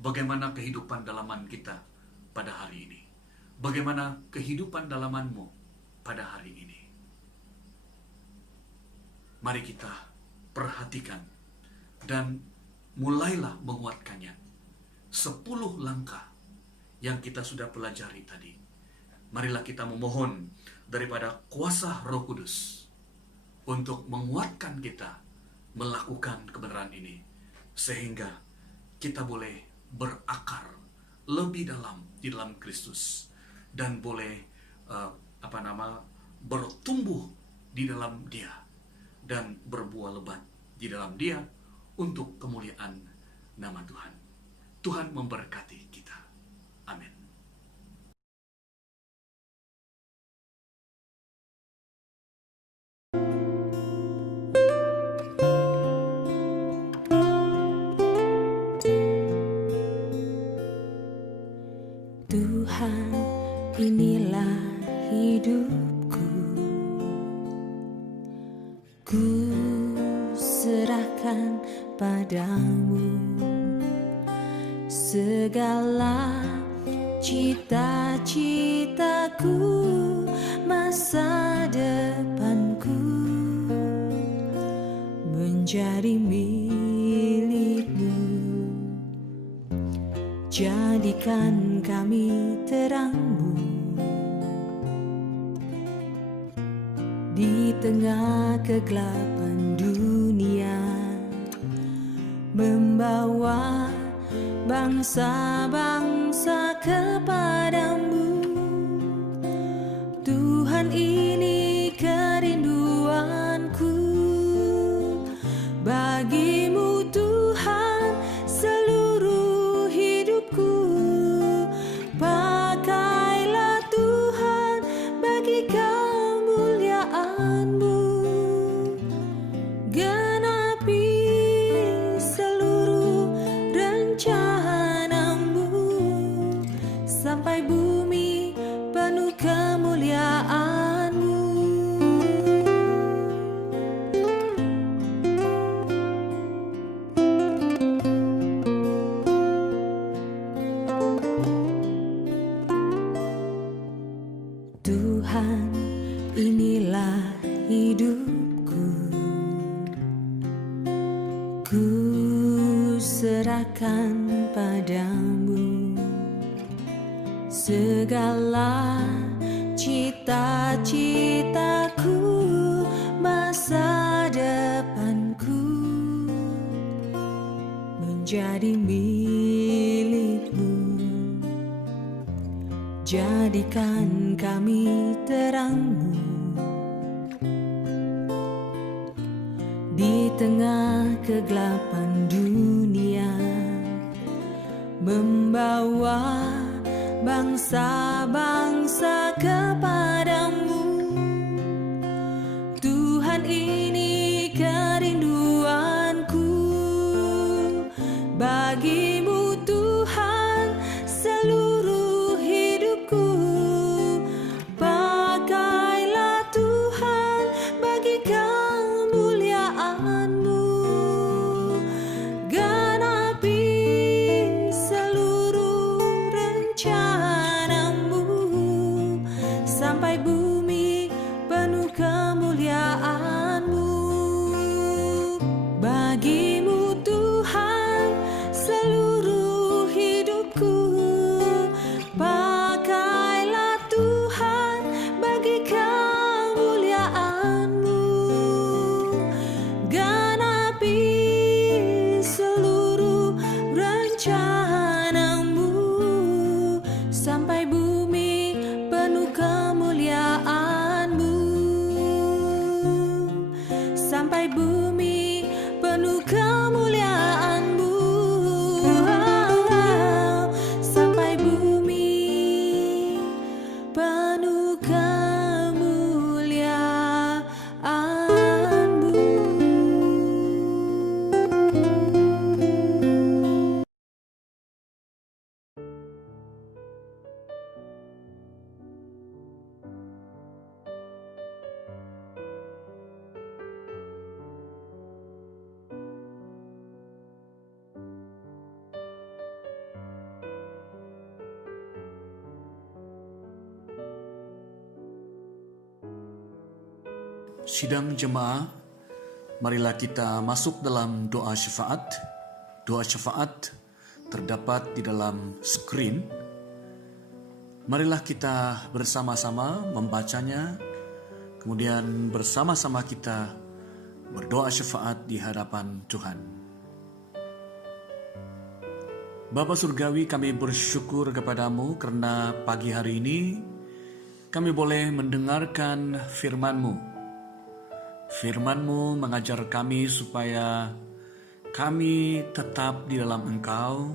bagaimana kehidupan dalaman kita pada hari ini? Bagaimana kehidupan dalamanmu pada hari ini? Mari kita perhatikan dan mulailah menguatkannya. 10 langkah yang kita sudah pelajari tadi. Marilah kita memohon daripada kuasa Roh Kudus untuk menguatkan kita melakukan kebenaran ini, sehingga kita boleh berakar lebih dalam di dalam Kristus dan boleh bertumbuh di dalam Dia dan berbuah lebat di dalam Dia untuk kemuliaan nama Tuhan. Tuhan memberkati kita. Amin. Tuhan, inilah hidupku. Ku serahkan padamu segala cita-citaku, masa depanku menjadi milikmu. Jadikan kami terangmu di tengah kegelapan dunia, membawa bangsa-bangsa kepadamu. Tuhan, ini kerinduanku bagimu Tuhan, seluruh hidupku. Pakailah Tuhan bagi kemuliaan-Mu, genapi seluruh rencana-Mu, sampai bumi penuh kemuliaan-Mu. Tuhan, inilah hidupku. Ku serahkan padamu segala cita-citaku, masa depanku menjadi milikmu. Jadikan kami terangmu di tengah kegelapan dunia, membawa bangsa-bangsa kepadamu. Tuhan, ini kerinduanku bagimu Tuhan, seluruh hidupku. Pakailah Tuhan bagi kemuliaan-Mu, genapi seluruh rencana-Mu, sampai bumi penuh kemuliaan-Mu. Bagimu Tuhan seluruh hidupku, pakailah Tuhan bagi kemuliaan-Mu, genapi seluruh rencana-Mu, sampai bumi penuh kemuliaan-Mu, sampai bumi penuh kemuliaan-Mu, sampai bumi penuh kemuliaan-Mu. Sidang jemaah, marilah kita masuk dalam doa syafaat. Doa syafaat terdapat di dalam screen. Marilah kita bersama-sama membacanya, kemudian bersama-sama kita berdoa syafaat di hadapan Tuhan. Bapa Surgawi, kami bersyukur kepadamu karena pagi hari ini kami boleh mendengarkan firman-Mu. Firman-Mu mengajar kami supaya kami tetap di dalam Engkau,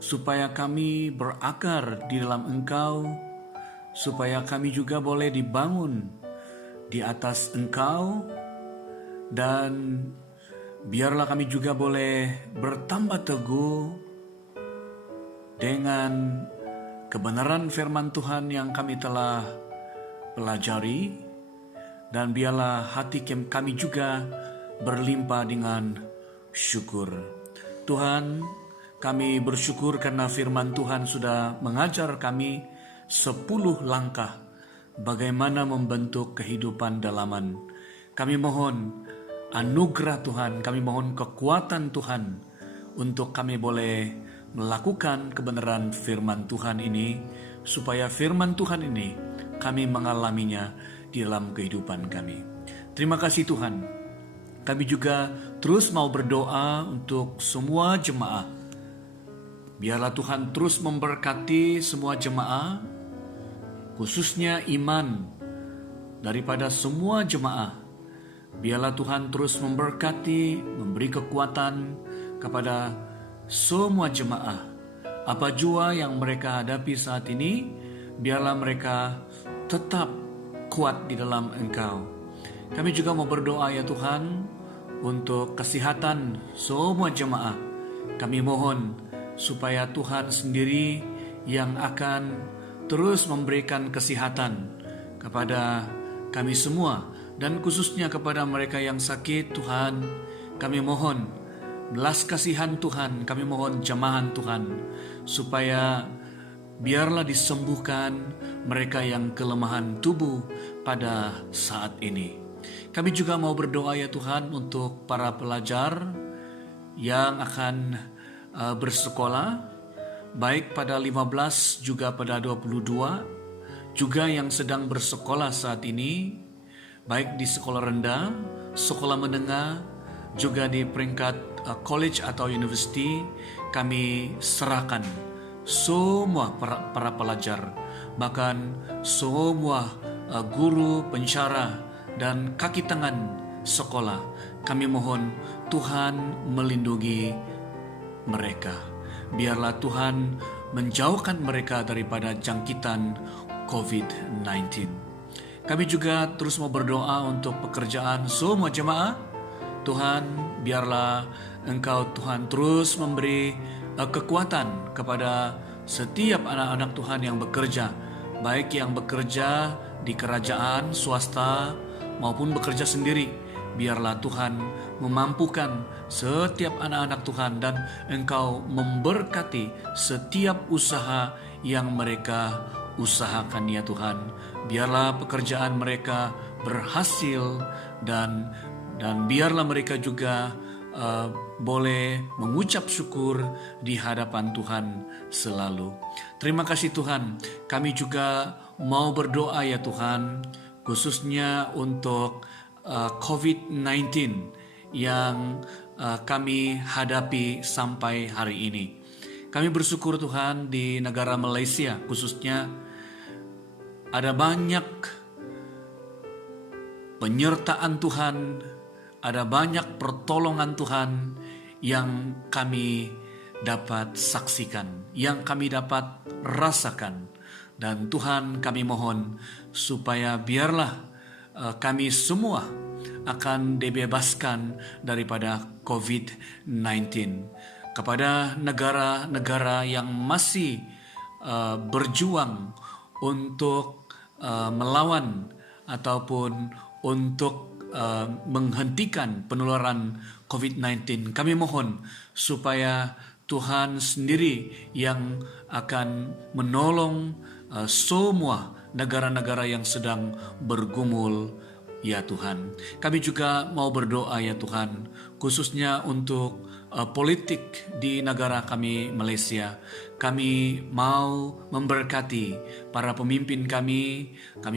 supaya kami berakar di dalam Engkau, supaya kami juga boleh dibangun di atas Engkau, dan biarlah kami juga boleh bertambah teguh dengan kebenaran firman Tuhan yang kami telah pelajari. Dan biarlah hati kami juga berlimpah dengan syukur. Tuhan, kami bersyukur karena firman Tuhan sudah mengajar kami 10 langkah bagaimana membentuk kehidupan dalaman. Kami mohon anugerah Tuhan, kami mohon kekuatan Tuhan untuk kami boleh melakukan kebenaran firman Tuhan ini, supaya firman Tuhan ini kami mengalaminya di dalam kehidupan kami. Terima kasih Tuhan. Kami juga terus mau berdoa untuk semua jemaah. Biarlah Tuhan terus memberkati semua jemaah, khususnya iman daripada semua jemaah. Biarlah Tuhan terus memberkati, memberi kekuatan kepada semua jemaah. Apa jua yang mereka hadapi saat ini, biarlah mereka tetap kuat di dalam Engkau. Kami juga mau berdoa ya Tuhan untuk kesehatan semua jemaah. Kami mohon supaya Tuhan sendiri yang akan terus memberikan kesehatan kepada kami semua, dan khususnya kepada mereka yang sakit. Tuhan, kami mohon belas kasihan Tuhan, kami mohon jamahan Tuhan, supaya biarlah disembuhkan mereka yang kelemahan tubuh pada saat ini. Kami juga mau berdoa ya Tuhan untuk para pelajar yang akan bersekolah, baik pada 15 juga pada 22, juga yang sedang bersekolah saat ini, baik di sekolah rendah, sekolah menengah, juga di peringkat college atau university. Kami serahkan semua para pelajar, bahkan semua guru, pensyarah, dan kaki tangan sekolah. Kami mohon Tuhan melindungi mereka. biarlah Tuhan menjauhkan mereka daripada jangkitan COVID-19. Kami juga terus mau berdoa untuk pekerjaan semua jemaah. Tuhan, biarlah Engkau Tuhan terus memberi kekuatan kepada setiap anak-anak Tuhan yang bekerja, baik yang bekerja di kerajaan, swasta, maupun bekerja sendiri. Biarlah Tuhan memampukan setiap anak-anak Tuhan dan Engkau memberkati setiap usaha yang mereka usahakan ya Tuhan. Biarlah pekerjaan mereka berhasil dan biarlah mereka juga boleh mengucap syukur di hadapan Tuhan selalu. Terima kasih Tuhan. Kami juga mau berdoa ya Tuhan, khususnya untuk COVID-19 yang kami hadapi sampai hari ini. Kami bersyukur Tuhan di negara Malaysia khususnya ada banyak penyertaan Tuhan, ada banyak pertolongan Tuhan yang kami dapat saksikan, yang kami dapat rasakan. Dan Tuhan kami mohon supaya biarlah kami semua akan dibebaskan daripada COVID-19. Kepada negara-negara yang masih berjuang untuk melawan ataupun untuk menghentikan penularan COVID-19, kami mohon supaya Tuhan sendiri yang akan menolong semua negara-negara yang sedang bergumul ya Tuhan. Kami juga mau berdoa ya Tuhan, khususnya untuk politik di negara kami Malaysia. Kami mau memberkati para pemimpin kami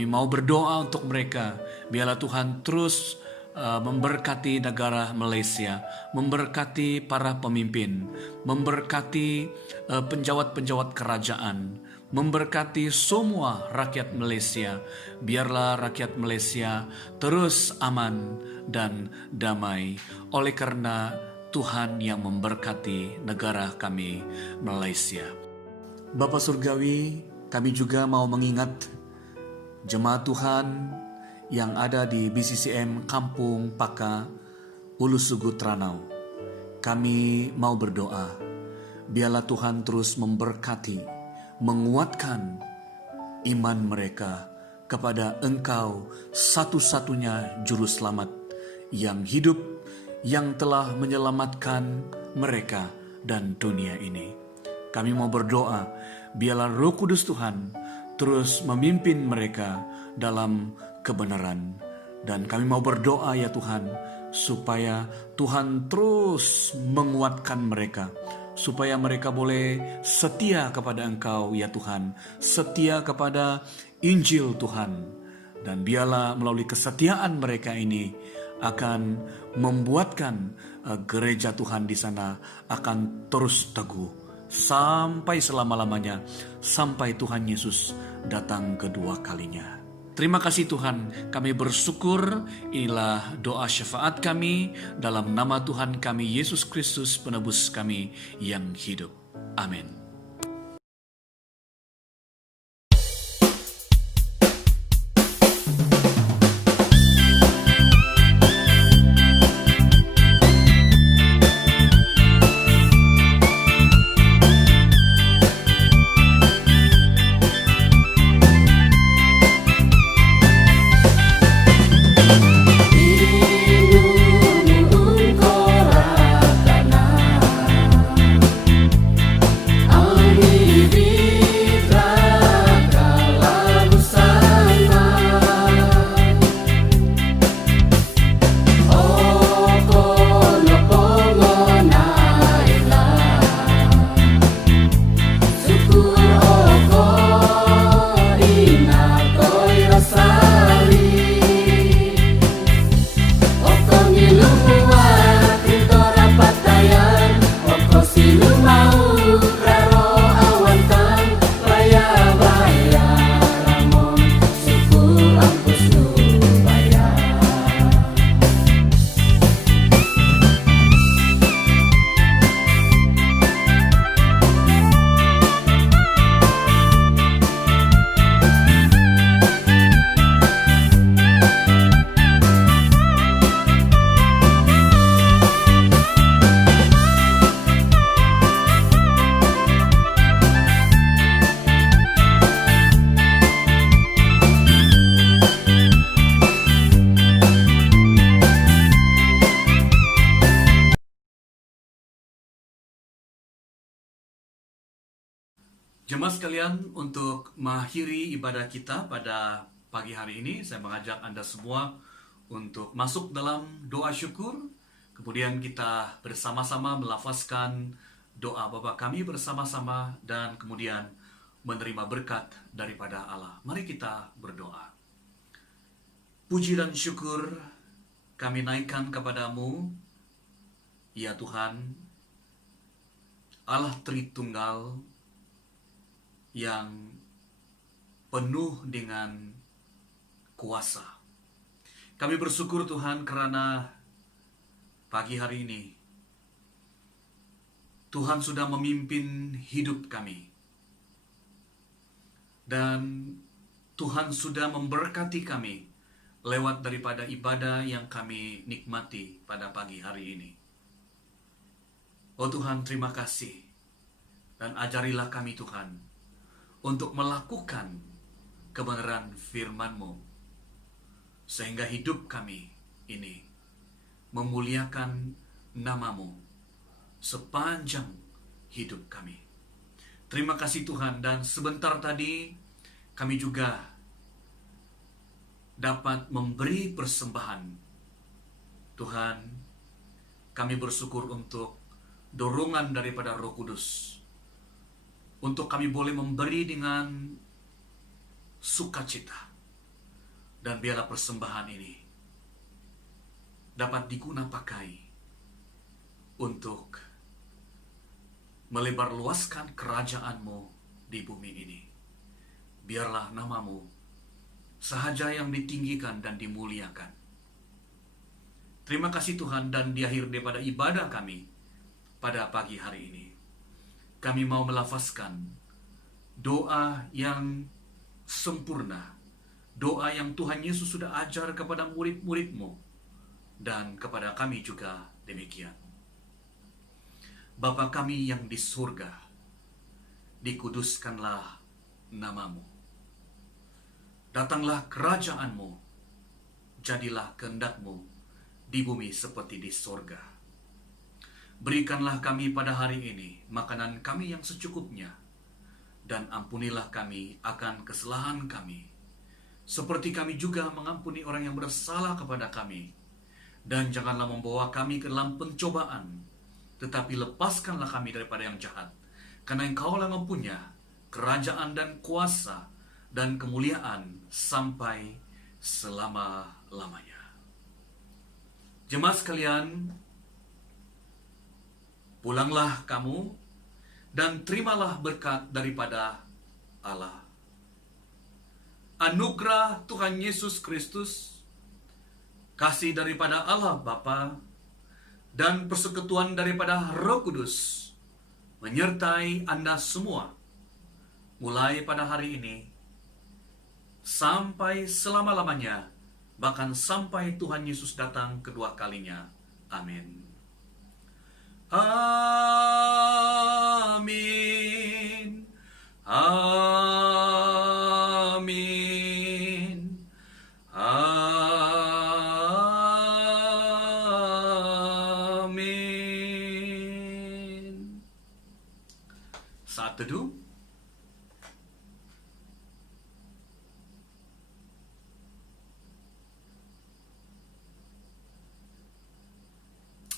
mau berdoa untuk mereka. Biarlah Tuhan terus memberkati negara Malaysia, memberkati para pemimpin, memberkati penjawat-penjawat kerajaan, memberkati semua rakyat Malaysia. Biarlah rakyat Malaysia terus aman dan damai oleh karena Tuhan yang memberkati negara kami Malaysia. Bapa Surgawi, kami juga mau mengingat jemaat Tuhan yang ada di BCCM Kampung Paka, Ulu Sugu, Tranau. Kami mau berdoa, biarlah Tuhan terus memberkati, menguatkan iman mereka kepada Engkau satu-satunya Juru Selamat yang hidup, yang telah menyelamatkan mereka dan dunia ini. Kami mau berdoa, biarlah Roh Kudus Tuhan terus memimpin mereka dalam kebenaran. Dan kami mau berdoa ya Tuhan, supaya Tuhan terus menguatkan mereka, supaya mereka boleh setia kepada Engkau ya Tuhan, setia kepada Injil Tuhan. Dan biarlah melalui kesetiaan mereka ini akan membuatkan gereja Tuhan di sana akan terus teguh sampai selama-lamanya, sampai Tuhan Yesus datang kedua kalinya. Terima kasih Tuhan, kami bersyukur. Inilah doa syafaat kami dalam nama Tuhan kami Yesus Kristus penebus kami yang hidup. Amin. Jemaat sekalian, untuk mengakhiri ibadah kita pada pagi hari ini, saya mengajak Anda semua untuk masuk dalam doa syukur. Kemudian kita bersama-sama melafazkan doa Bapa kami bersama-sama dan kemudian menerima berkat daripada Allah. Mari kita berdoa. Puji dan syukur kami naikkan kepadamu, ya Tuhan, Allah Tritunggal yang penuh dengan kuasa. Kami bersyukur Tuhan karena pagi hari ini Tuhan sudah memimpin hidup kami. Dan Tuhan sudah memberkati kami lewat daripada ibadah yang kami nikmati pada pagi hari ini. Oh Tuhan, terima kasih. Dan ajarilah kami Tuhan untuk melakukan kebenaran firman-Mu, sehingga hidup kami ini memuliakan nama-Mu sepanjang hidup kami. Terima kasih Tuhan, dan sebentar tadi kami juga dapat memberi persembahan. Tuhan, kami bersyukur untuk dorongan daripada Roh Kudus, untuk kami boleh memberi dengan sukacita. Dan biarlah persembahan ini dapat diguna pakai untuk melebarluaskan kerajaan-Mu di bumi ini. Biarlah nama-Mu sahaja yang ditinggikan dan dimuliakan. Terima kasih Tuhan, dan di akhir daripada ibadah kami pada pagi hari ini, kami mau melafazkan doa yang sempurna, doa yang Tuhan Yesus sudah ajar kepada murid-murid-Mu, dan kepada kami juga demikian. Bapa kami yang di surga, dikuduskanlah nama-Mu. Datanglah kerajaan-Mu, jadilah kehendak-Mu di bumi seperti di surga. Berikanlah kami pada hari ini makanan kami yang secukupnya, dan ampunilah kami akan kesalahan kami, seperti kami juga mengampuni orang yang bersalah kepada kami. Dan janganlah membawa kami ke dalam pencobaan, tetapi lepaskanlah kami daripada yang jahat. Karena Engkau-lah mempunyai kerajaan dan kuasa dan kemuliaan sampai selama-lamanya. Jemaat sekalian, pulanglah kamu dan terimalah berkat daripada Allah. Anugerah Tuhan Yesus Kristus, kasih daripada Allah Bapa, dan persekutuan daripada Roh Kudus menyertai Anda semua, mulai pada hari ini sampai selama-lamanya, bahkan sampai Tuhan Yesus datang kedua kalinya. Amin. Amin. Amin. Amin. Saat teduh.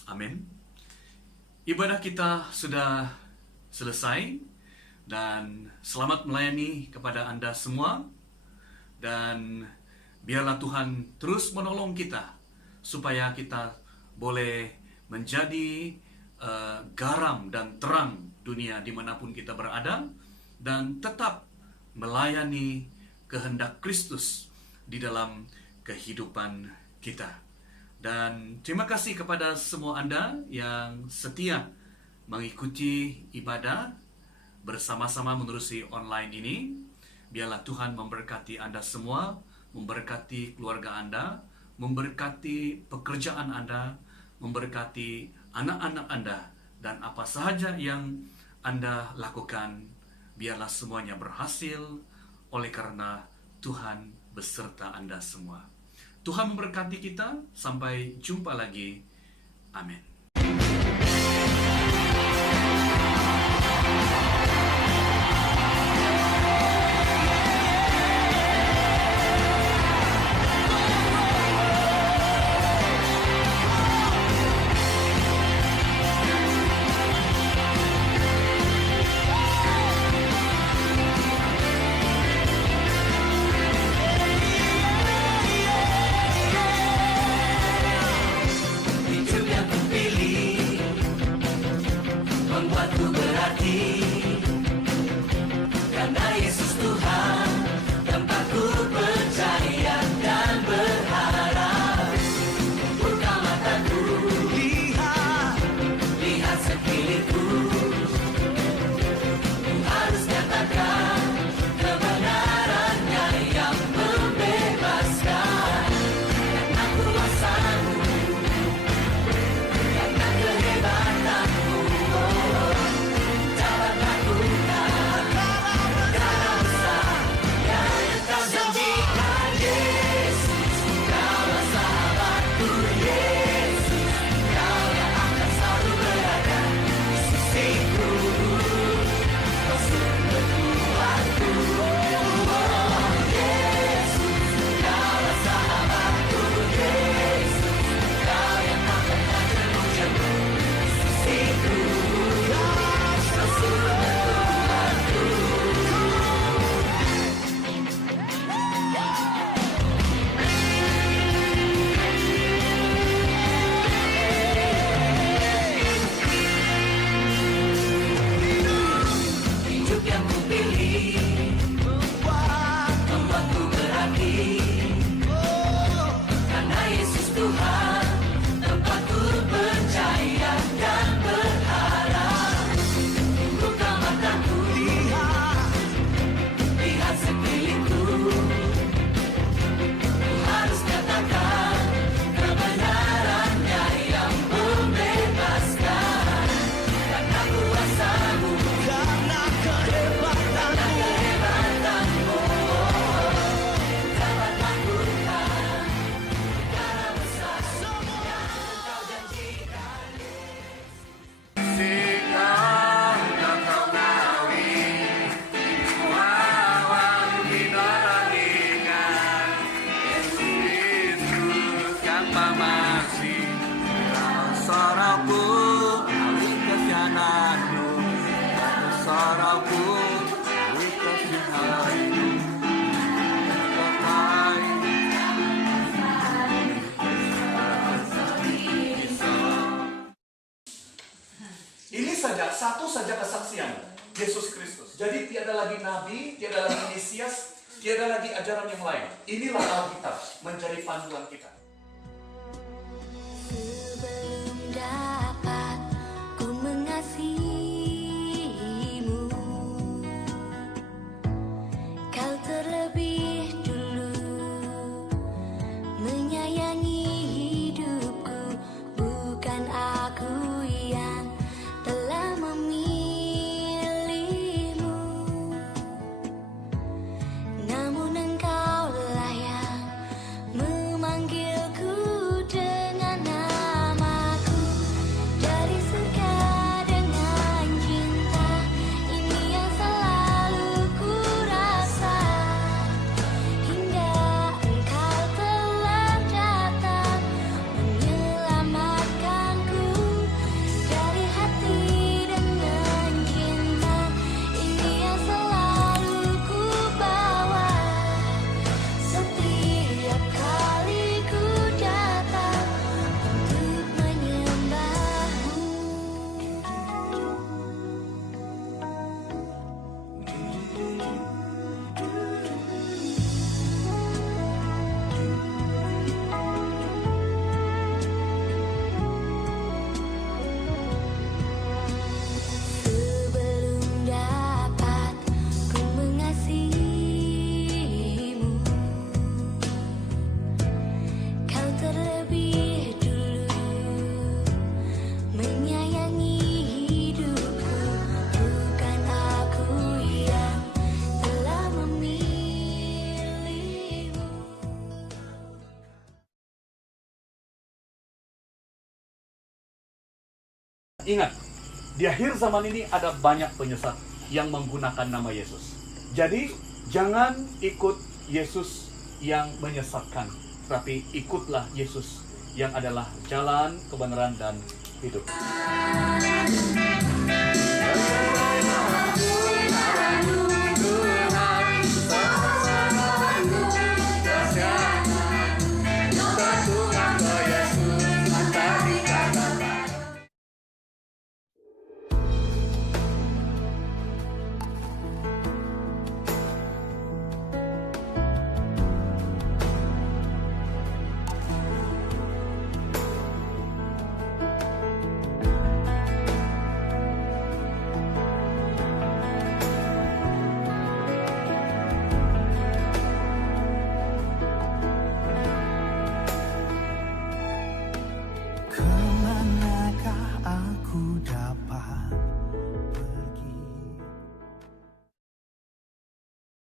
Amin. Ibadah kita sudah selesai, dan selamat melayani kepada Anda semua, dan biarlah Tuhan terus menolong kita supaya kita boleh menjadi garam dan terang dunia dimanapun kita berada, dan tetap melayani kehendak Kristus di dalam kehidupan kita. Dan terima kasih kepada semua Anda yang setia mengikuti ibadah bersama-sama menerusi online ini. Biarlah Tuhan memberkati Anda semua, memberkati keluarga Anda, memberkati pekerjaan Anda, memberkati anak-anak Anda, dan apa sahaja yang Anda lakukan, biarlah semuanya berhasil oleh karena Tuhan beserta Anda semua. Tuhan memberkati kita. Sampai jumpa lagi. Amin. Karena Yesus Tuhan, tempatku percaya dan berharap. Buka mataku, lihat sekelilingku. Ku harus nyatakan kebenarannya yang membebaskan. Karena kuasamu, karena kehebatanmu, dapat lakukan perkara besar yang Kau janjikan. Yesus, Kaulah sahabatku. Yesus, Kau yang akan selalu berada di sisiku. Kau sumber kuatku. Oh, Yesus, Kaulah sahabatku. Yesus, Kau yang akan menjemput di sisiku. Kau sumber kuatku. Hidup yang kupilih membuatku berarti. Karena Yesus Tuhan, tempatku percaya dan berharap. Buka mataku, lihat sekelilingku. Ku harus katakan kebenarannya yang membebaskan. Karena kuasamu, karena kehebatanmu, dapat lakukan perkara besar yang Kau janjikan. Sikau yang Kau nawi, wawang dinarangingan. Yesus kan pamasi, sarapu awi kesiananmu, sarapu awi kesiananmu. Ini saja, satu saja kesaksian Yesus Kristus. Jadi tiada lagi nabi, tiada lagi Mesias, tiada lagi ajaran yang lain. Inilah Alkitab menjadi panduan kita. Sebelum dapat ku mengasihimu, Kau terlebih dulu menyayangi hidupku. Bukan aku yang telah memilihmu, namun Engkaulah yang memanggilku dengan namaku dari surga dengan cinta. Ini yang selalu ku rasa hingga Engkau telah datang menyelamatkanku dari hati dengan cinta. Ini yang selalu ku bawa setiap kali ku datang untuk menyembahmu. Sebelum dapat ku mengasihimu, Kau terlebih dulu menyayangi hidupku. Bukan aku yang telah memilihmu. Ingat, di akhir zaman ini ada banyak penyesat yang menggunakan nama Yesus. Jadi, jangan ikut Yesus yang menyesatkan, tapi ikutlah Yesus yang adalah jalan, kebenaran, dan hidup.